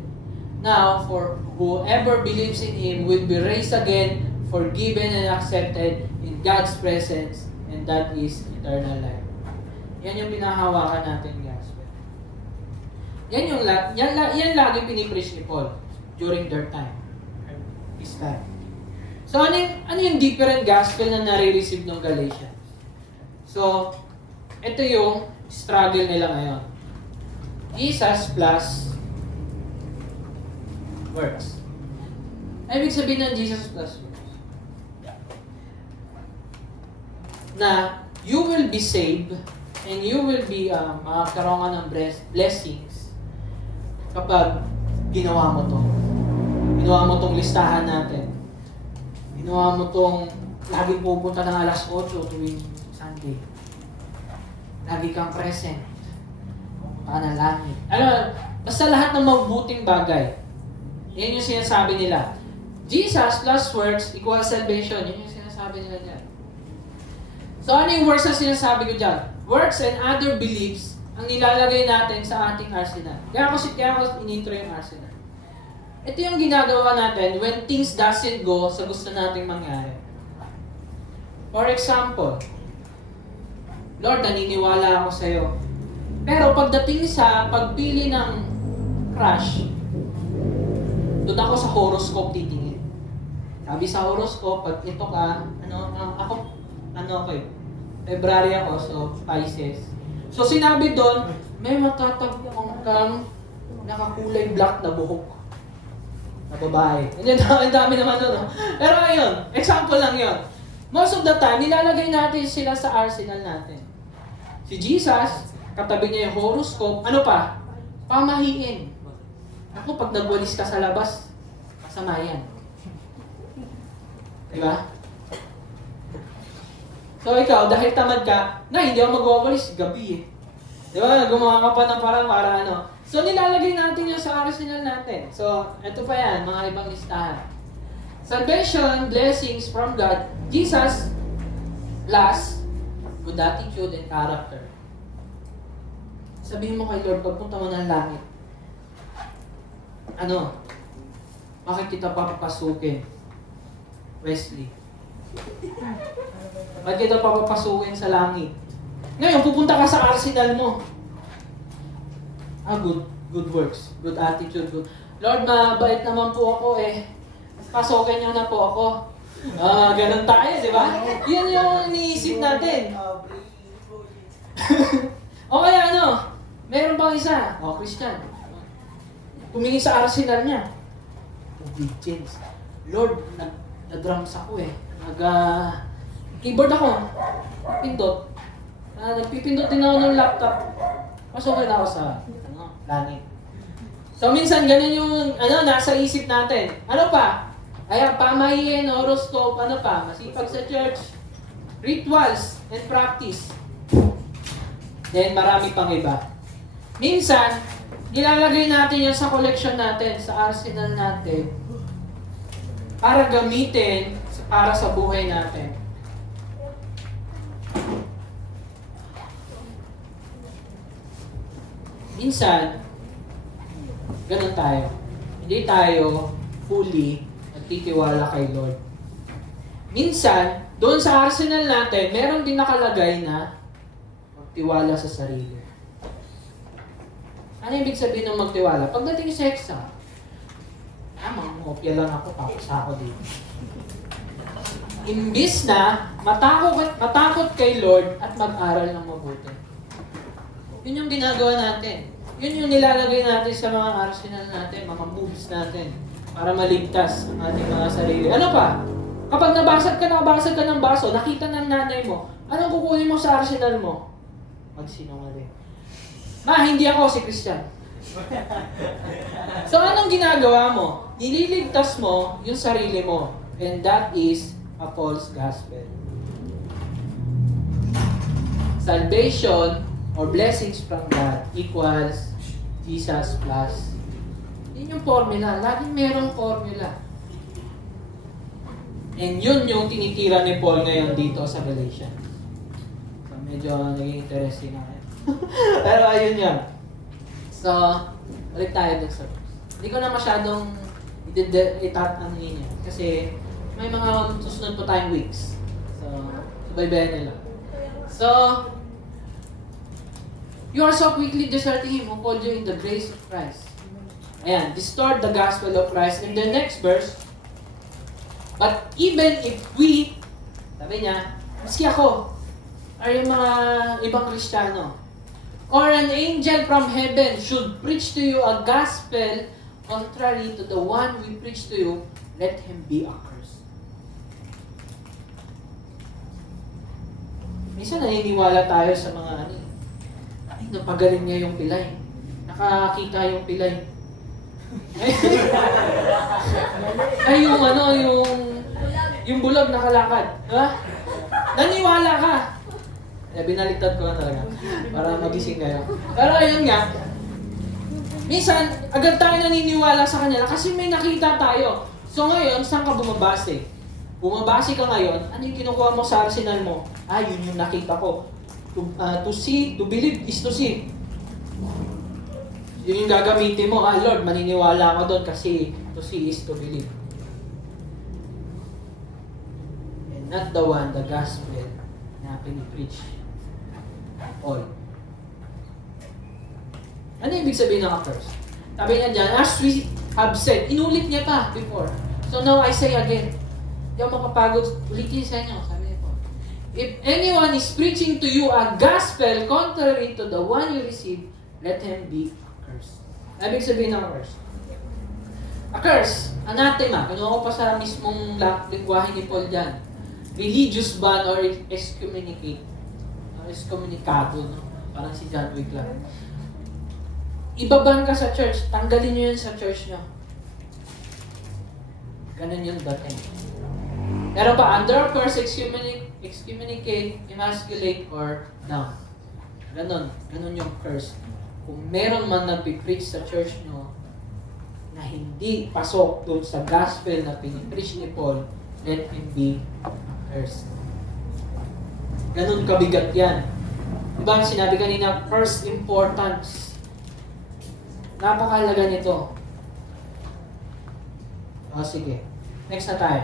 Now, for whoever believes in Him will be raised again, forgiven and accepted in God's presence, and that is eternal life. Yan yung pinahawakan natin, gospel. Yan lagi pinipreach ni Paul during their time, his time. So, ano yung different gospel na nare-receive ng Galatians? So, ito yung struggle nila ngayon. Jesus plus works. Ibig sabihin ng Jesus plus works na you will be saved and you will be makakaroon ka ng blessings kapag ginawa mo to. Ginawa mo tong listahan natin. Ginawa mo tong laging pupunta ng alas 8 tuwing Sunday. Lagi kang present. Pupunta ka ng langit. Alam mo, basta lahat ng mabuting bagay. Yan yung sinasabi nila. Jesus plus works equals salvation. Yan yung sinasabi nila dyan. So ano yung works na sinasabi ko dyan? Works and other beliefs ang nilalagay natin sa ating arsenal. Kaya ako in-intro yung arsenal. Ito yung ginagawa natin when things doesn't go sa gusto nating mangyari. For example, Lord, naniniwala ako sa'yo. Pero pagdating sa pagpili ng crush, doon ako sa horoscope titingin. Sabi sa horoscope, pag ito ka, February ako, so Pisces. So sinabi doon, may matatagpuan kang nakakulay black na buhok na babae. Ang dami naman doon. No? Pero ayun, example lang yun. Most of the time, nilalagay natin sila sa arsenal natin. Si Jesus, katabi niya yung horoscope. Ano pa? Pamahiin. Ako, pag nagwalis ka sa labas, masama yan. Diba? So ikaw, dahil tamad ka, hindi ako magwawalis, gabi eh. Diba? Gumawa ka pa ng parang para ano. So nilalagay natin yung sa arsenal natin. So, ito pa yan, mga ibang listahan. Salvation, blessings from God, Jesus, plus, good attitude and character. Sabihin mo kay Lord, pagpunta mo ng langit, bakit kita papapasukin? Wesley. Bakit kita papapasukin sa langit? Ngayon, pupunta ka sa arsenal mo. Good works, good attitude, good. Lord, mabait naman po ako eh. Pasukin niyo na po ako. Ganun tayo, di ba? Yan yung iniisip natin. O kaya meron pang isa. Christian. Tumingin sa arsenal niya. Obedience. Lord, nag-drums ako eh. Keyboard ako. Pindot. Nagpipindot din ako ng laptop. Pasukin ako sa langit. So minsan ganun yung nasa isip natin. Ano pa? Kaya pamahiin, horoscope, masipag sa church, rituals, and practice. Then marami pang iba. Minsan, nilalagay natin yan sa collection natin, sa arsenal natin, para gamitin para sa buhay natin. Minsan, ganun tayo. Hindi tayo fully nagtitiwala kay Lord. Minsan, doon sa arsenal natin, meron din nakalagay na magtiwala sa sarili. Ano ibig sabihin ng magtiwala? Pagdating sa exam, mangopya lang ako, tapos ako dito. Imbis na matakot kay Lord at mag-aral ng mabuti. Yun yung ginagawa natin. Yun yung nilalagay natin sa mga arsenal natin, mga moves natin, para maligtas ang ating mga sarili. Ano pa? Kapag nabasag ka ng baso, nakita ng nanay mo, anong kukunin mo sa arsenal mo? Magsinungaling. Hindi ako si Christian. So anong ginagawa mo? Nililigtas mo yung sarili mo. And that is a false gospel. Salvation or blessings from God equals Jesus plus. Yun yung formula. Laging merong formula. And yun yung tinitira ni Paul ngayon dito sa Galatians. So medyo naging interesting na rin. Pero ayun yan. So, balik tayo dun sa verse. Hindi ko na masyadong itatangin niya. Kasi may mga susunod pa tayong weeks. So, subaybayan nila. So, you are so quickly deserting Him who called you in the grace of Christ. Ayan, distort the gospel of Christ. In the next verse, but even if we, sabi niya, maski ako, or yung mga ibang Kristiyano, or an angel from heaven should preach to you a gospel contrary to the one we preach to you, let him be accursed. Minsan naniniwala tayo sa mga ay, napagaling niya yung pilay. Nakakita yung pilay. Ay, yung bulag nakalakad. Diba? Naniwala ka. Binaliktad ko lang talaga para magising kayo. Pero ayun nga, minsan, agad tayo naniniwala sa kanila kasi may nakita tayo. So ngayon, saan ka bumabase? Bumabase ka ngayon, ano yung kinukuha mo sa arsenal mo? Yun yung nakita ko. To see, to believe is to see. Yun yung gagamitin mo. Lord, maniniwala ako doon kasi to see is to believe. And not the one, the gospel na pinipreach. All. Ano ibig sabihin ng curse? Sabi niya dyan, as we have said, inulit niya pa before. So now I say again. Hindi ako makapagod. Ulitin sa inyo. Sabi niya po. If anyone is preaching to you a gospel contrary to the one you received, let him be accursed. Ano ibig sabihin ng curse? A curse, anathema. Kinuha ko pa sa mismong lingwahe ni Paul dyan. Religious ban or excommunicate. Excommunicado, no? Parang si John Wick lang. Ibaban ka sa church, tanggalin nyo yun sa church nyo. Ganun yung dating. Pero pa, under curse, excommunicate, emasculate, or down. Ganun yung curse. Kung meron man nagpipreach sa church nyo na hindi pasok doon sa gospel na pinipreach ni Paul, let him be cursed. Ganun kabigat yan. Diba sinabi kanina, first importance. Napakahalaga nito. Sige. Next na tayo.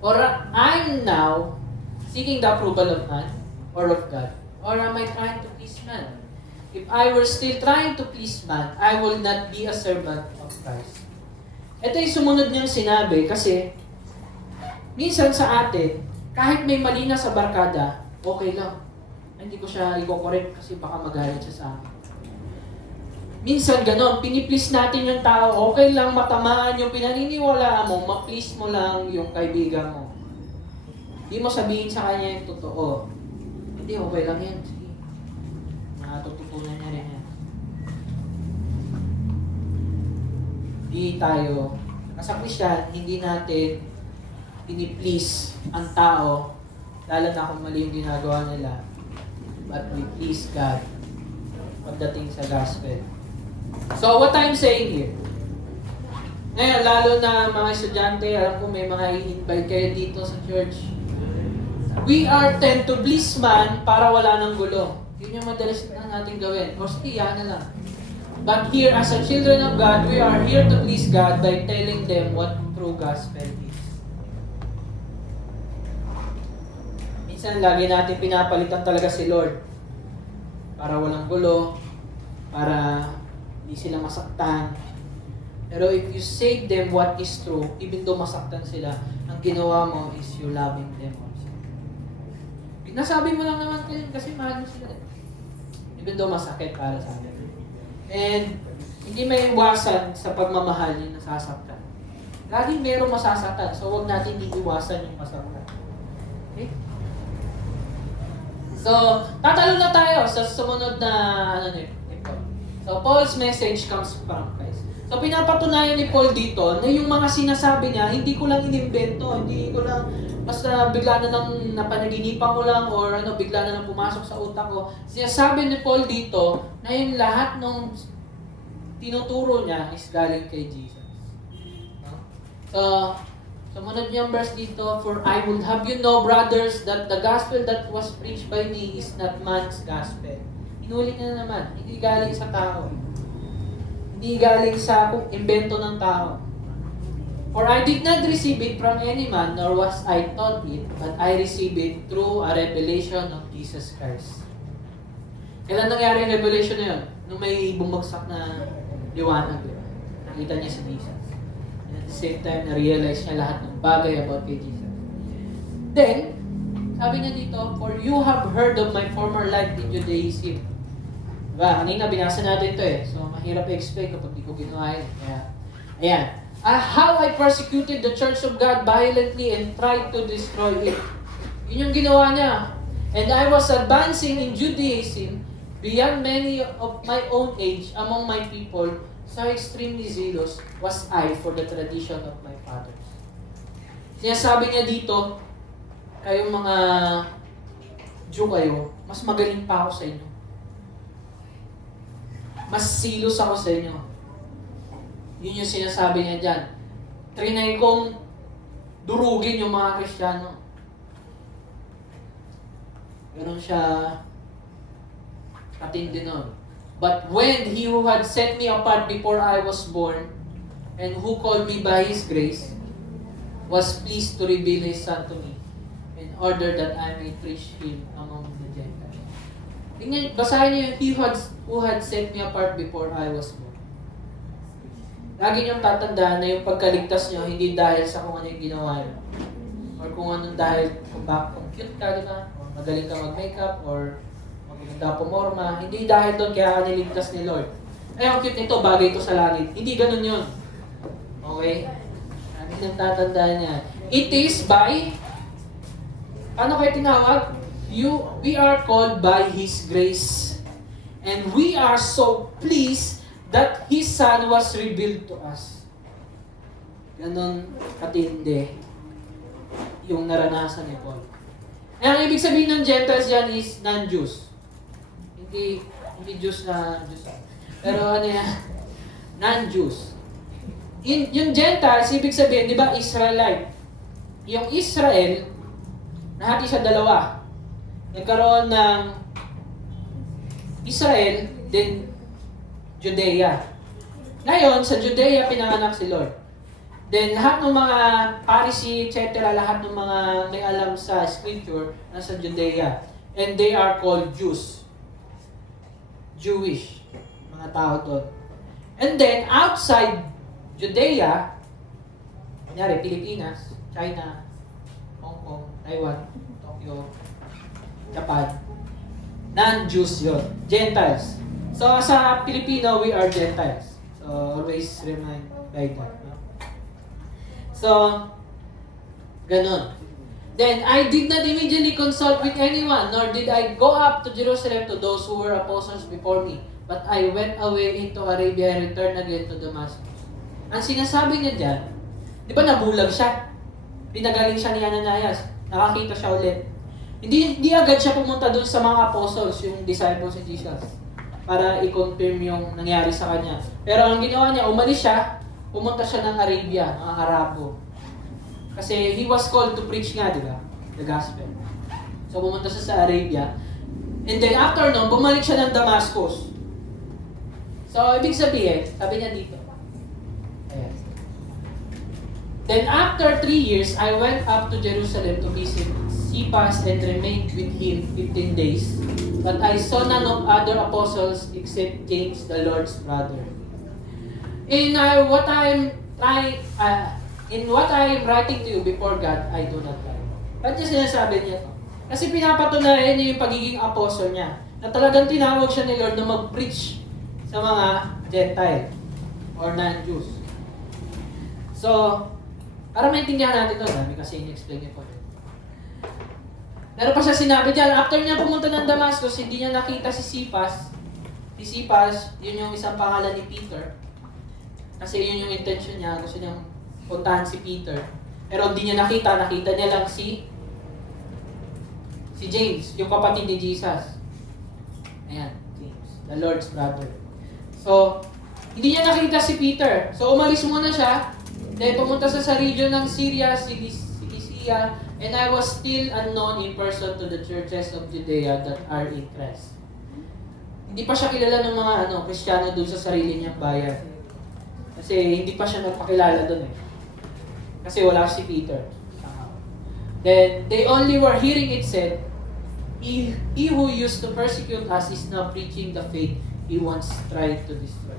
Or I'm now seeking the approval of man or of God? Or am I trying to please man? If I were still trying to please man, I will not be a servant of Christ. Ito yung sumunod niyang sinabi kasi minsan sa atin, kahit may mali na sa barkada, okay lang. Hindi ko siya i-correct kasi baka magalit siya sa akin. Minsan ganon, piniplease natin yung tao, okay lang matamaan yung pinaniniwalaan mo, ma-please mo lang yung kaibigan mo. Hindi mo sabihin sa kanya yung totoo. Hindi, okay lang yan. Sige. Matututunan niya rin yan. Hindi tayo, sa Christian, hindi natin piniplease ang tao, lalo na kung mali yung ginagawa nila, but we please God pagdating sa gospel. So, what I'm saying here, ngayon, lalo na mga estudyante, alam ko may mga i-invite kayo dito sa church. We are tend to please man para wala ng gulo. Yun yung madalas na natin gawin. O sige, yan na lang. But here, as a children of God, we are here to please God by telling them what true gospel is. Minsan, lagi natin pinapalitan talaga si Lord. Para walang gulo, para hindi sila masaktan. Pero if you say them what is true, even though masaktan sila, ang ginawa mo is you loving them also. Nasabi mo lang naman kasi mahal mo sila. Even though masakit para sa atin. And hindi may iwasan sa pagmamahal yung nasasaktan. Laging merong masasaktan, so huwag natin iiwasan yung masaktan. Okay? So, tatalo na tayo sa sumunod na So, Paul's message comes from Christ. So, pinapatunayan ni Paul dito na yung mga sinasabi niya, hindi ko lang inimbento, hindi ko lang basta bigla na lang napanaginipan ko lang or bigla na lang pumasok sa utak ko. Sinasabi ni Paul dito na yung lahat ng tinuturo niya is galing kay Jesus. So, sumunod niyang verse dito, for I would have you know, brothers, that the gospel that was preached by me is not man's gospel. Inulit niya na naman, hindi galing sa tao. Hindi galing sa imbento ng tao. For I did not receive it from any man, nor was I taught it, but I received it through a revelation of Jesus Christ. Kailan nangyari yung revelation na yun? Nung may bumagsak na liwanag, diba? Nakita niya si Jesus. And at the same time, na-realize niya lahat ng bagay about kay Jesus. Then, sabi niya dito, for you have heard of my former life in Judaism. Diba? Diba? Kanina binasa natin ito eh. So, mahirap i-explain kapag di ko ginawa yun. Kaya, ayan. How I persecuted the church of God violently and tried to destroy it. Yun yung ginawa niya. And I was advancing in Judaism beyond many of my own age among my people, so extremely zealous was I for the tradition of my fathers. Sinasabi niya dito, kayong mga Jew kayo, mas magaling pa ako sa inyo. Mas silos ako sa inyo. Yun yung sinasabi niya dyan. Trinay kong durugin yung mga Kristiyano. Ganon siya katindi nun. But when He who had set me apart before I was born, and who called me by His grace, was pleased to reveal His Son to me, in order that I may preach Him among the Gentiles. Tingnan, basahin niyo yung He who had set me apart before I was born. Lagi niyong tatandaan na yung pagkaligtas niyo, hindi dahil sa kung ano yung ginawa niyo. Or kung anong dahil, kung cute ka, di ba? Or magaling ka mag-makeup, or maganda pumorma. Hindi dahil doon kaya ka niligtas ni Lord. Ay, ang cute nito, bagay ito sa langit. Hindi ganun yun. Okay? Lagi niyong tatandaan niya. It is by, ano kayo tinawag? We are called by His grace. And we are so pleased that His Son was revealed to us. Ganon katindi yung naranasan ni Paul. Ang ibig sabihin ng Gentiles dyan is non-Jews. Hindi Jews na Jews. Pero ano yan? Non-Jews. Yung Gentiles, ibig sabihin, di ba, Israelite. Yung Israel, nahati sa dalawa. Nagkaroon ng Israel, then Judea. Ngayon, sa Judea, pinanganak si Lord. Then, lahat ng mga Pharisee, etc., lahat ng mga may alam sa Scripture, nasa Judea. And they are called Jews. Jewish. Mga tao doon. And then, outside Judea, kunyari, Pilipinas, China, Hong Kong, Taiwan, Tokyo, Japan, non-Jews yun. Gentiles. So, sa Pilipino, we are Gentiles. So, always remind like that. No? So, ganun. Then, I did not immediately consult with anyone, nor did I go up to Jerusalem to those who were apostles before me. But I went away into Arabia and returned again to Damascus. Ang sinasabi niya dyan, di ba nabulag siya? Pinagaling siya ni Ananias. Nakakita siya ulit. Hindi agad siya pumunta dun sa mga apostles, yung disciples ni Jesus, para i-confirm yung nangyari sa kanya. Pero ang ginawa niya, umalis siya, pumunta siya ng Arabia, ng Arabo. Kasi he was called to preach nga, di ba? The gospel. So pumunta siya sa Arabia. And then after nun, bumalik siya ng Damascus. So ibig sabihin, sabi niya dito. Ayan. Then after 3 years, I went up to Jerusalem to visit Cephas and remained with him 15 days. But I saw none of other apostles except James, the Lord's brother. In what I am writing to you before God, I do not lie. Ba't niya sinasabi niya to? Kasi pinapatunayan niya yung pagiging apostle niya. Na talagang tinawag siya ni Lord na mag-preach sa mga Gentile or non-Jews. So, para maintindihan natin ito, dami kasi in-explain niya po. Meron pa siya sinabi dyan, after niya pumunta ng Damascus, hindi niya nakita si Cephas. Si Cephas, yun yung isang pangalan ni Peter. Kasi yun yung intention niya, gusto niyang puntahan si Peter. Pero hindi niya nakita niya lang si James, yung kapatid ni Jesus. Ayan, James, the Lord's brother. So, hindi niya nakita si Peter. So, umalis muna siya. Then, pumunta sa region ng Syria, Cilicia, and I was still unknown in person to the churches of Judea that are in Christ. Hindi pa siya kilala ng mga Kristiyano doon sa sarili niyang bayan. Kasi hindi pa siya nagpakilala doon eh. Kasi wala si Peter. Then, they only were hearing it said, He who used to persecute us is now preaching the faith he once tried to destroy.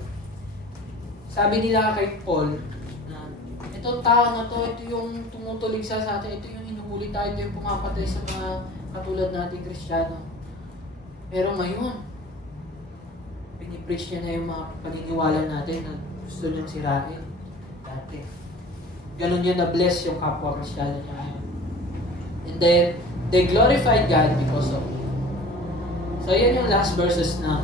Sabi nila kay Paul, na itong tao na to, ito yung tumutulig sa atin, ito yung hinuhuli tayo, ito yung pumapatay sa mga katulad nating Kristiyano. Pero ngayon, pinipreach niya na yung mga paniniwala natin na gusto niyang sirain dati. Ganun niya na-bless yung kapwa Kristiyano niya ngayon. And then, they glorified God because of it. So, yan yung last verses ng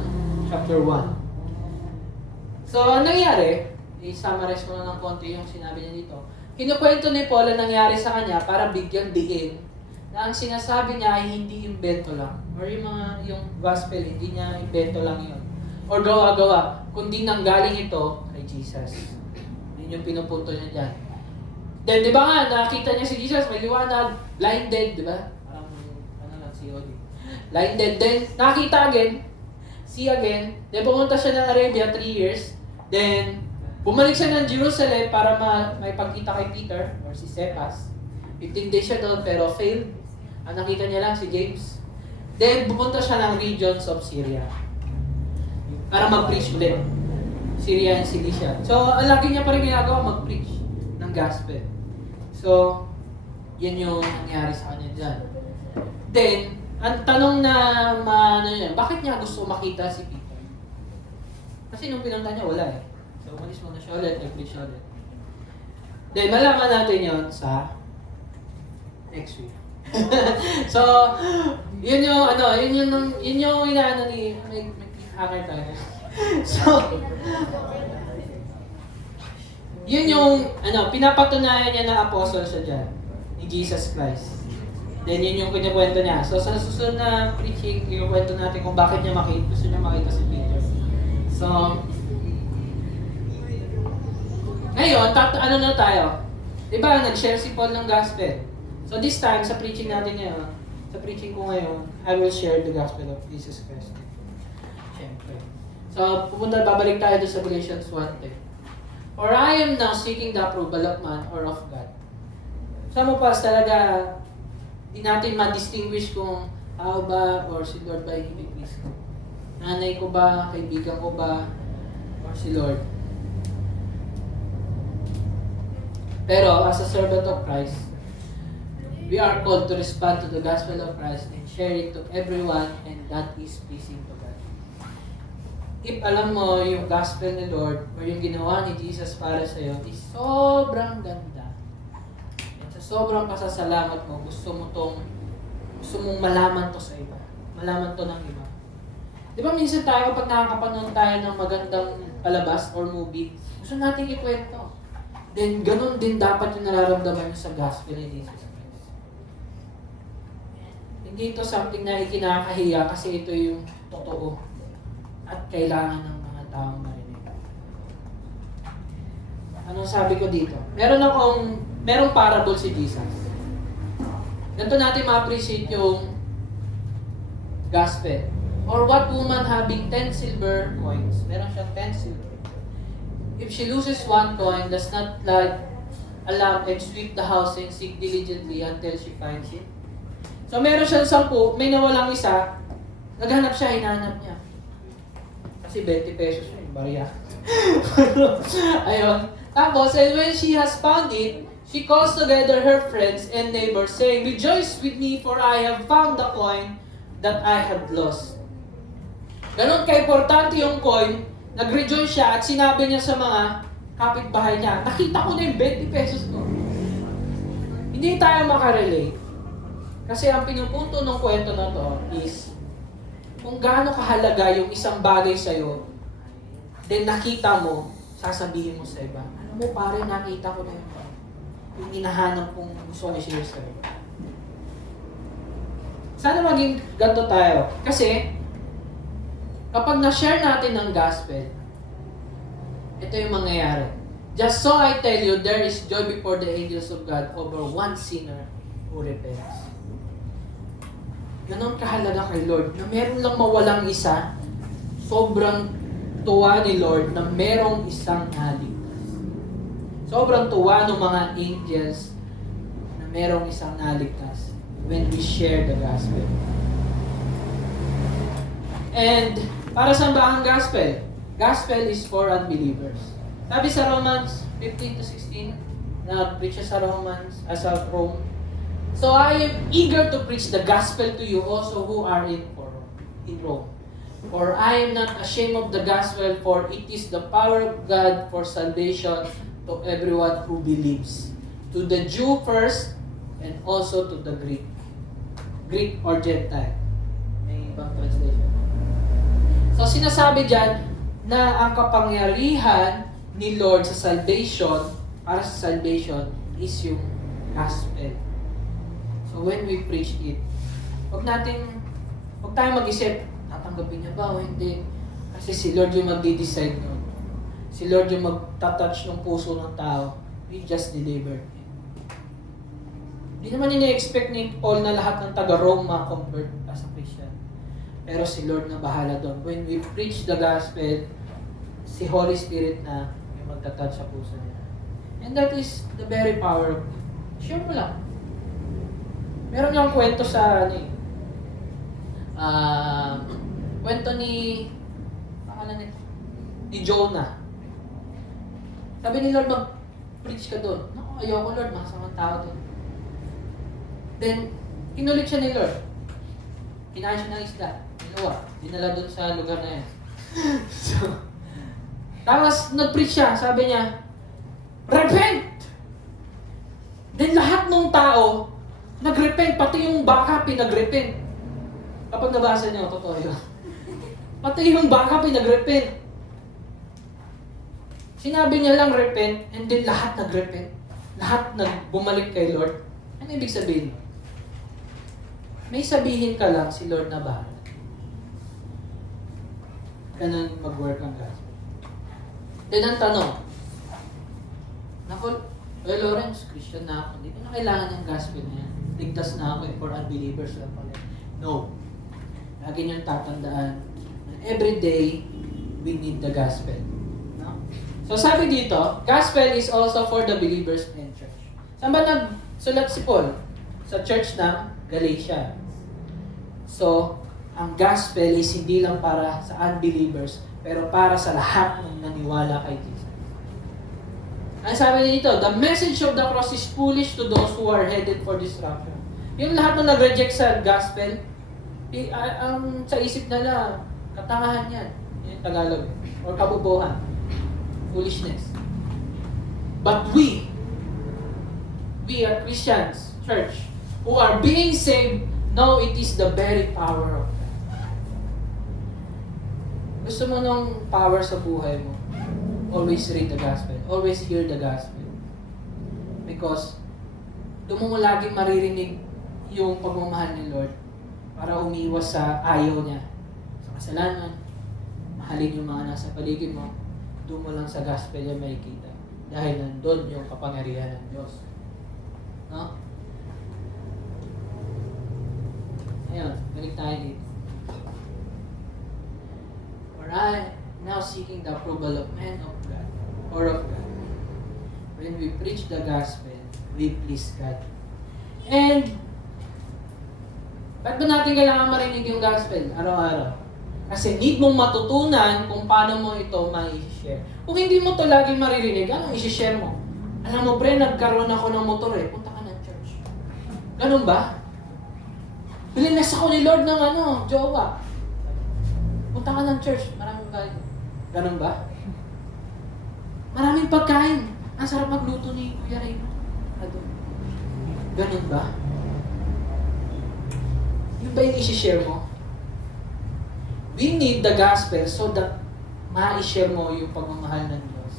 chapter 1. So, ang nangyari, i-summarize ko na ng konti yung sinabi niya dito. Kinukwento ni Paul ang nangyari sa kanya para bigyan diin na ang sinasabi niya ay hindi imbento lang. Or yung gospel, hindi niya imbento lang yun. Or gawa-gawa, kundi nanggaling ito kay Jesus. Yun yung pinupunto niya dyan. Then, di ba nga, nakita niya si Jesus, may liwanag, blinded, di ba? Parang, COD. Blinded. Then, nakita again, see again. Then, pumunta siya ng Arabia 3 years. Then, bumalik siya ng Jerusalem para may pagkita kay Peter or si Cephas. 15 days siya doon pero failed. Ang nakita niya lang si James. Then, pumunta siya ng regions of Syria para mag-preach ulit. Syria and Cilicia. So, ang lagi niya pa rin ginagawa, mag-preach ng gospel. So, yan yung nangyari sa kanya dyan. Then, ang tanong na bakit niya gusto makita si Peter? Kasi nung pinunta niya, wala eh. So, umalis mo na siya ulit, nag-preach siya ulit. Then, malaman natin yon sa next week. So, yun yung inaano ni, may cliffhanger tayo. So, yun yung, pinapatunayan niya na apostle siya dyan, ni Jesus Christ. Then, yun yung kinikwento niya. So, sa susunod na preaching, ikwento natin kung bakit niya gusto niya makita si Peter. So, ngayon, na tayo? Diba, nag-share si Paul ng gospel. So this time, sa preaching natin ngayon, sa preaching ko ngayon, I will share the gospel of Jesus Christ. Siyempre. So, babalik tayo doon sa Galatians 1:10. For I am now seeking the approval of man or of God. Some of us talaga, di natin ma-distinguish kung tao ba or si Lord ba yung ibig-please ko. Nanay ko ba, kaibigan ko ba, or si Lord. Pero as a servant of Christ, we are called to respond to the gospel of Christ and share it to everyone, and that is pleasing to God. If alam mo yung gospel ni Lord or yung ginawa ni Jesus para sa iyo is sobrang ganda. At sa sobrang pasasalamat mo, gusto mong malaman to sa iba. Malaman to ng iba. Di ba minsan tayo kapag nakakapanood tayo ng magandang palabas or movie, gusto natin ikwento. Then, ganun din dapat yung nararamdaman nyo sa gospel ni Jesus Christ. Hindi ito something na ikinakahiya kasi ito yung totoo at kailangan ng mga taong marinig. Anong sabi ko dito? Merong parable si Jesus. Ganito natin ma-appreciate yung gospel. Or what woman having 10 silver coins? Meron siyang 10 silver. If she loses 1 coin, does not light a lamp and sweep the house and seek diligently until she finds it? So meron siyang 10, may nawalang isa, naghanap siya, hinahanap niya. Kasi 20 pesos yun, barya. Ayun. Tapos, and when she has found it, she calls together her friends and neighbors, saying, "Rejoice with me, for I have found the coin that I had lost." Ganon ka-importante yung coin, nag-rejoice siya at sinabi niya sa mga kapitbahay niya, nakita ko na yung 20 pesos ko. Hindi tayo makarelate. Kasi ang pinupunto ng kwento na to is, kung gaano kahalaga yung isang bagay sa'yo, then nakita mo, sasabihin mo sa iba, alam mo pare, nakita ko na yung hinahanap kong gusto ko i-share sa'yo. Sana maging ganito tayo. Kasi, kapag na-share natin ng gospel, ito yung mangyayari. Just so I tell you, there is joy before the angels of God over one sinner who repents. Ganon kahalaga kay Lord, na meron lang mawalang isa, sobrang tuwa ni Lord na merong isang naligtas. Sobrang tuwa ng mga angels na merong isang naligtas when we share the gospel. And para saan ba ang gospel? Gospel is for unbelievers. Sabi sa Romans 15-16, na-preach sa Romans, sa Rome. So I am eager to preach the gospel to you also who are in Rome. For I am not ashamed of the gospel, for it is the power of God for salvation to everyone who believes. To the Jew first, and also to the Greek. Greek or Gentile. May ibang translation. So sinasabi dyan na ang kapangyarihan ni Lord sa salvation, para sa salvation, is yung gospel. So when we preach it, huwag tayong mag-isip, tatanggapin niya ba o hindi? Kasi si Lord yung magdi-decide nun. Si Lord yung magta-touch ng puso ng tao. We just delivered. Hindi naman ini-expect ni Paul na lahat ng taga-Rome ma-convert as a Christian. Pero si Lord na bahala doon. When we preach the gospel, si Holy Spirit na yung magta-touch sa puso niya. And that is the very power of it. Share mo lang. Meron nga kwento sa kwento ni Jonah. Sabi ni Lord, mag-preach ka doon. Naku, ayoko Lord, masamang tao doon. Then, kinulit siya ni Lord. Kinain siya ng isda. Ginawa. Dinala doon sa lugar na yan. So, tapos nag-preach siya. Sabi niya, repent! Then lahat ng tao, nag-repent. Pati yung baka, pinag-repent. Kapag nabasa niyo, totoo yun. Pati yung baka, pinag-repent. Sinabi niya lang repent, and then lahat nag-repent. Lahat bumalik kay Lord. Ano ibig sabihin? May sabihin ka lang, si Lord na bahala. Ganun mag-work ang gospel. Then ang tanong, Lawrence, Christian na ako. Hindi ko na kailangan yung gospel na yan. Ligtas na ako for unbelievers lang pala. No. Lagi niyong tatandaan na every day, we need the gospel. No? So sabi dito, gospel is also for the believers in church. Saan ba nagsulat si Paul? Sa church ng Galatia. So, ang gospel is hindi lang para sa unbelievers, pero para sa lahat ng naniwala kay Jesus. Ang sabi dito, the message of the cross is foolish to those who are headed for destruction. Yung lahat na nag-reject sa gospel, ang sa isip nila, katangahan yan. Yung Tagalog. Or kabubuhan. Foolishness. But we are Christians, church, who are being saved, know it is the very power of God. Gusto mo ng power sa buhay mo, always read the gospel. Always hear the gospel. Because doon mo laging maririnig yung pagmamahal ni Lord para umiwas sa ayaw niya, sa kasalanan, mahalin yung mga nasa paligid mo, doon mo lang sa gospel yung makikita. Dahil nandun yung kapangyarihan ng Diyos. No? Ayun, balik tayo dito. For I now seeking the approval of men of God, or of God. When we preach the gospel, we please God. And, ba't ba natin kailangan marinig yung gospel araw-araw? Kasi need mong matutunan kung paano mo ito ma-share. Kung hindi mo ito laging maririnig, anong i-share mo? Alam mo, pre, nagkaroon ako ng motor eh. Punta ka ng church. Ganun ba? Bilinas ako ni Lord ng jowa. Punta ka ng church. Maraming kain. Ganun ba? Maraming pagkain. Ang sarap magluto ni Kuya Rayno. Ganun ba? Yun ba yung isi-share mo? We need the gospel so that ma-share mo yung pagmamahal ng Diyos.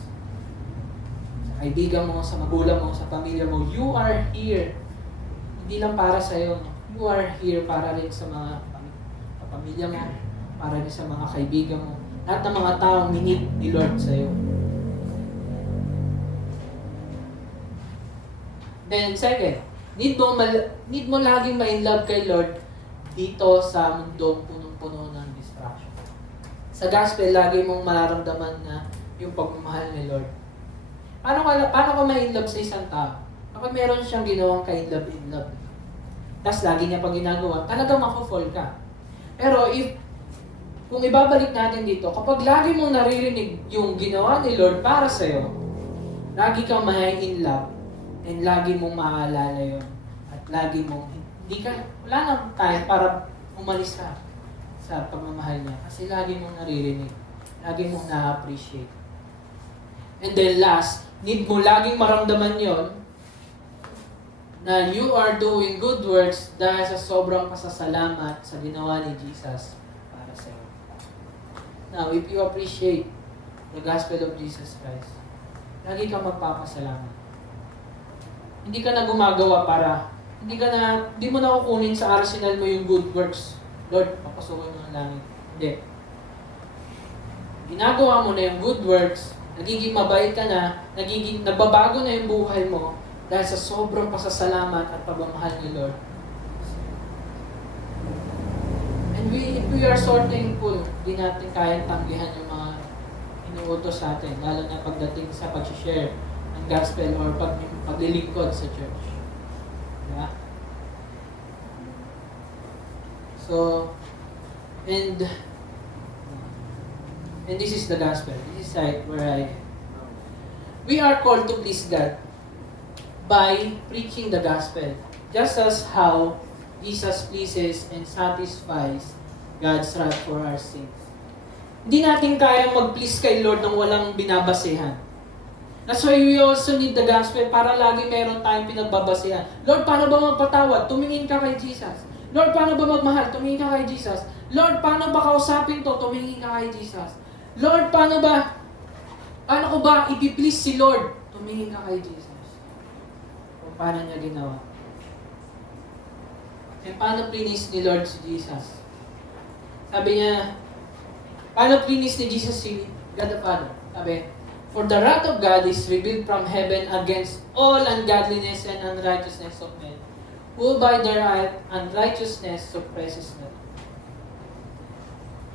Sa kaibigan mo, sa magulang mo, sa pamilya mo, you are here. Hindi lang para sa'yo. You are here para rin sa mga pamilya mo, para rin sa mga kaibigan mo. Lahat ng mga taong minit ni Lord sa'yo. Then second, need mo laging ma-inlove kay Lord dito sa mundong punong-puno ng distraction. Sa gospel, lagi mong mararamdaman na yung pagmamahal ni Lord. Paano ka ma-inlove sa isang tao? Kapag meron siyang ginawang ka-inlove, tapos lagi niya pang ginagawa, talagang mako-fall ka. Pero kung ibabalik natin dito, kapag lagi mong naririnig yung ginawa ni Lord para sa'yo, lagi kang ma-in-love, and lagi mong maaalala yun. At lagi mong, wala nang time para umalis ka sa sa pagmamahal niya kasi lagi mong naririnig, lagi mong na-appreciate. And then last, need mo laging maramdaman yon na you are doing good works dahil sa sobrang pasasalamat sa ginawa ni Jesus para sa iyo. Now, if you appreciate the gospel of Jesus Christ, lagi kang magpapasalamat. Hindi ka na gumagawa para, hindi mo na kukunin sa arsenal mo yung good works. Lord, papasukin mo ang langit. Hindi. Ginagawa mo na yung good works, nagiging mabait ka na, nagbabago na yung buhay mo dahil sa sobrang pasasalamat at pagmamahal ni Lord. And if we are so thankful, di natin kayang tanggihan yung mga inuutos sa atin, lalo na pagdating sa pag-share ng gospel or paglilingkod sa church. Diba? So, and this is the gospel. This is like where we are called to please God by preaching the gospel, just as how Jesus pleases and satisfies God's wrath for our sins. Hindi natin kayang mag-please kay Lord nang walang binabasehan. That's why we also need the gospel para lagi meron tayong pinagbabasehan. Lord, paano ba magpatawad? Tumingin ka kay Jesus. Lord, paano ba magmahal? Tumingin ka kay Jesus. Lord, paano ba kausapin to? Tumingin ka kay Jesus. Lord, paano ko ba i-please si Lord? Tumingin ka kay Jesus. O paano niya ginawa? E paano plinis ni Lord si Jesus? Sabi niya, paano plinis ni Jesus si God the Father? Sabi, for the wrath of God is revealed from heaven against all ungodliness and unrighteousness of men, who by their unrighteousness suppresses them.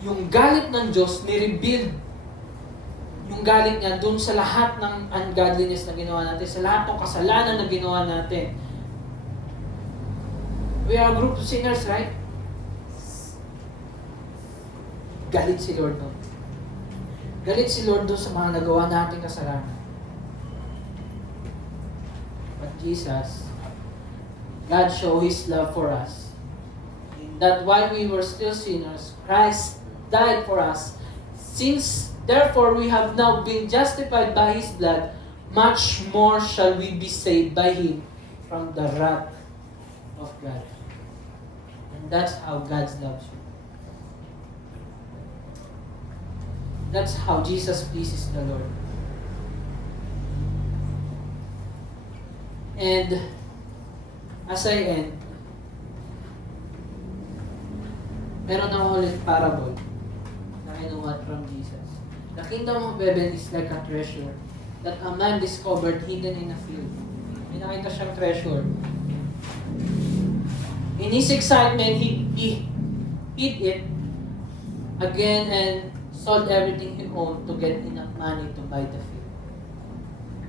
Yung galit ng Diyos, ni-reveal yung galit niya dun sa lahat ng ungodliness na ginawa natin, sa lahat ng kasalanan na ginawa natin. We are a group of sinners, right? Galit si Lord doon. Galit si Lord doon sa mga nagawa nating kasalanan. But Jesus, God showed His love for us. That while we were still sinners, Christ died for us. Since therefore we have now been justified by His blood, much more shall we be saved by Him from the wrath of God. And that's how God loves you. That's how Jesus pleases the Lord. And as I end, meron akong ulit parable na kinuha from Jesus. The kingdom of heaven is like a treasure that a man discovered hidden in a field. May nakita siyang treasure. In his excitement, he hid it again and sold everything he owned to get enough money to buy the field.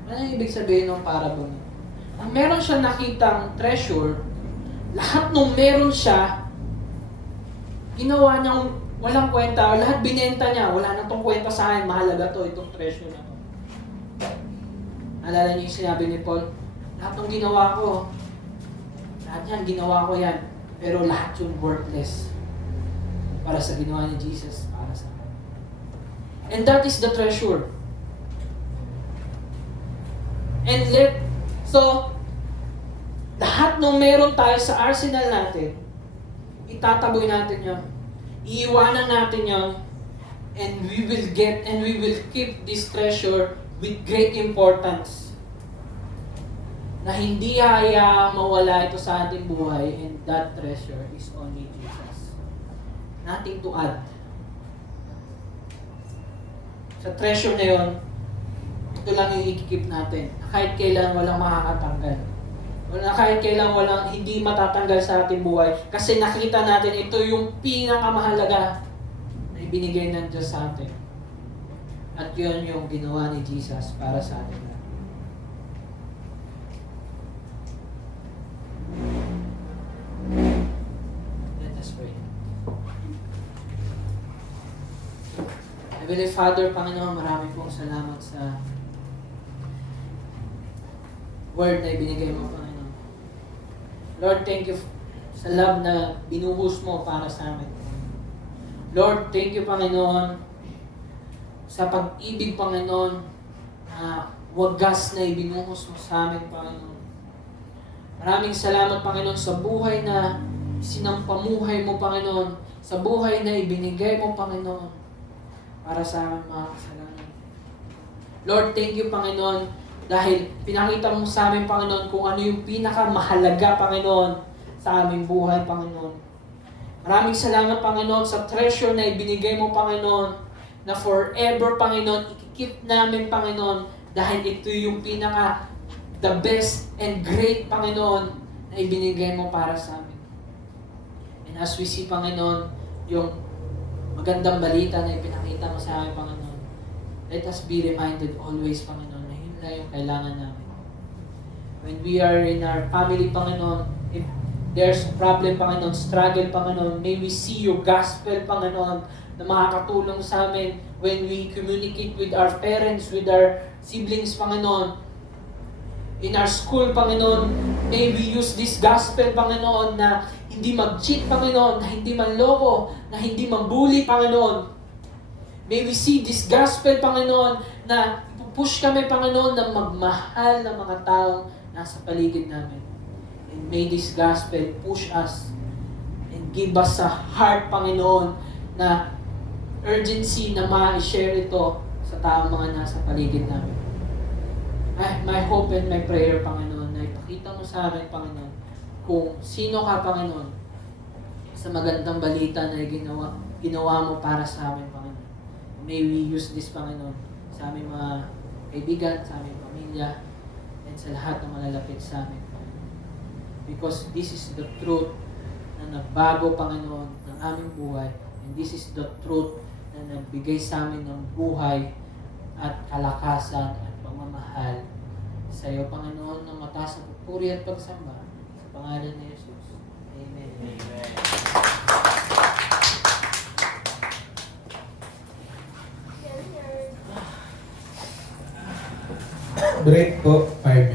Ano ang ibig sabihin ng parable niya? Ang meron siya nakitang treasure, lahat nung meron siya, ginawa niyang walang kwenta, lahat binenta niya, wala na tong kwenta sa akin, mahalaga to, itong treasure na to. Alala niyo yung sinabi ni Paul, lahat ng ginawa ko, lahat yan, ginawa ko yan, pero lahat yung worthless para sa ginawa ni Jesus, para sa akin. And that is the treasure. And so, lahat ng meron tayo sa arsenal natin, itataboy natin yun. Iiwanan natin yun. And we will keep this treasure with great importance. Na hindi hayaang mawala ito sa ating buhay, and that treasure is only Jesus. Nothing to add. Sa treasure na yun, ito lang yung i-keep natin. Kahit kailan walang makakatanggal. Kahit kailan walang hindi matatanggal sa ating buhay. Kasi nakita natin ito yung pinakamahalaga na ibinigay ng Diyos sa atin. At yun yung ginawa ni Jesus para sa atin. Let us pray. Heavenly Father, Panginoon, marami pong salamat sa word na ibinigay mo, Panginoon. Lord, thank you sa love na binuhos mo para sa amin. Lord, thank you, Panginoon, sa pag-ibig, Panginoon, na wagas na ibinuhos mo sa amin, Panginoon. Maraming salamat, Panginoon, sa buhay na sinampamuhay mo, Panginoon, sa buhay na ibinigay mo, Panginoon, para sa amin, mga kasalanan. Lord, thank you, Panginoon, dahil pinakita mo sa amin, Panginoon, kung ano yung pinakamahalaga, Panginoon, sa aming buhay, Panginoon. Maraming salamat, Panginoon, sa treasure na ibinigay mo, Panginoon, na forever, Panginoon, ikikip namin, Panginoon, dahil ito yung the best and great, Panginoon, na ibinigay mo para sa amin. And as we see, Panginoon, yung magandang balita na ipinakita mo sa amin, Panginoon, let us be reminded always, Panginoon, na yun lang yung kailangan namin. When we are in our family, Panginoon, if there's a problem, Panginoon, struggle, Panginoon, may we see your gospel, Panginoon, na makakatulong sa amin when we communicate with our parents, with our siblings, Panginoon. In our school, Panginoon, may we use this gospel, Panginoon, na hindi mag-cheat, Panginoon, na hindi manloko, na hindi mambuli, Panginoon. May we see this gospel, Panginoon, na push kami, Panginoon, na magmahal ng mga taong nasa paligid namin. And may this gospel push us and give us a heart, Panginoon, na urgency na ma-share ito sa taong mga nasa paligid namin. My hope and my prayer, Panginoon, na ipakita mo sa amin, Panginoon, kung sino ka, Panginoon, sa magandang balita na ginawa mo para sa amin, Panginoon. May we use this, Panginoon, sa aming mga kaibigan, sa aming pamilya, and sa lahat ng malalapit sa amin, Panginoon. Because this is the truth na nagbago, Panginoon, ng aming buhay. And this is the truth na nagbigay sa amin ng buhay at kalakasan at pagmamahal sa iyo, Panginoon, na mataas na pupuri at pagsamba sa pangalan ni Jesus. Amen. Amen. Break po, 5 minutes.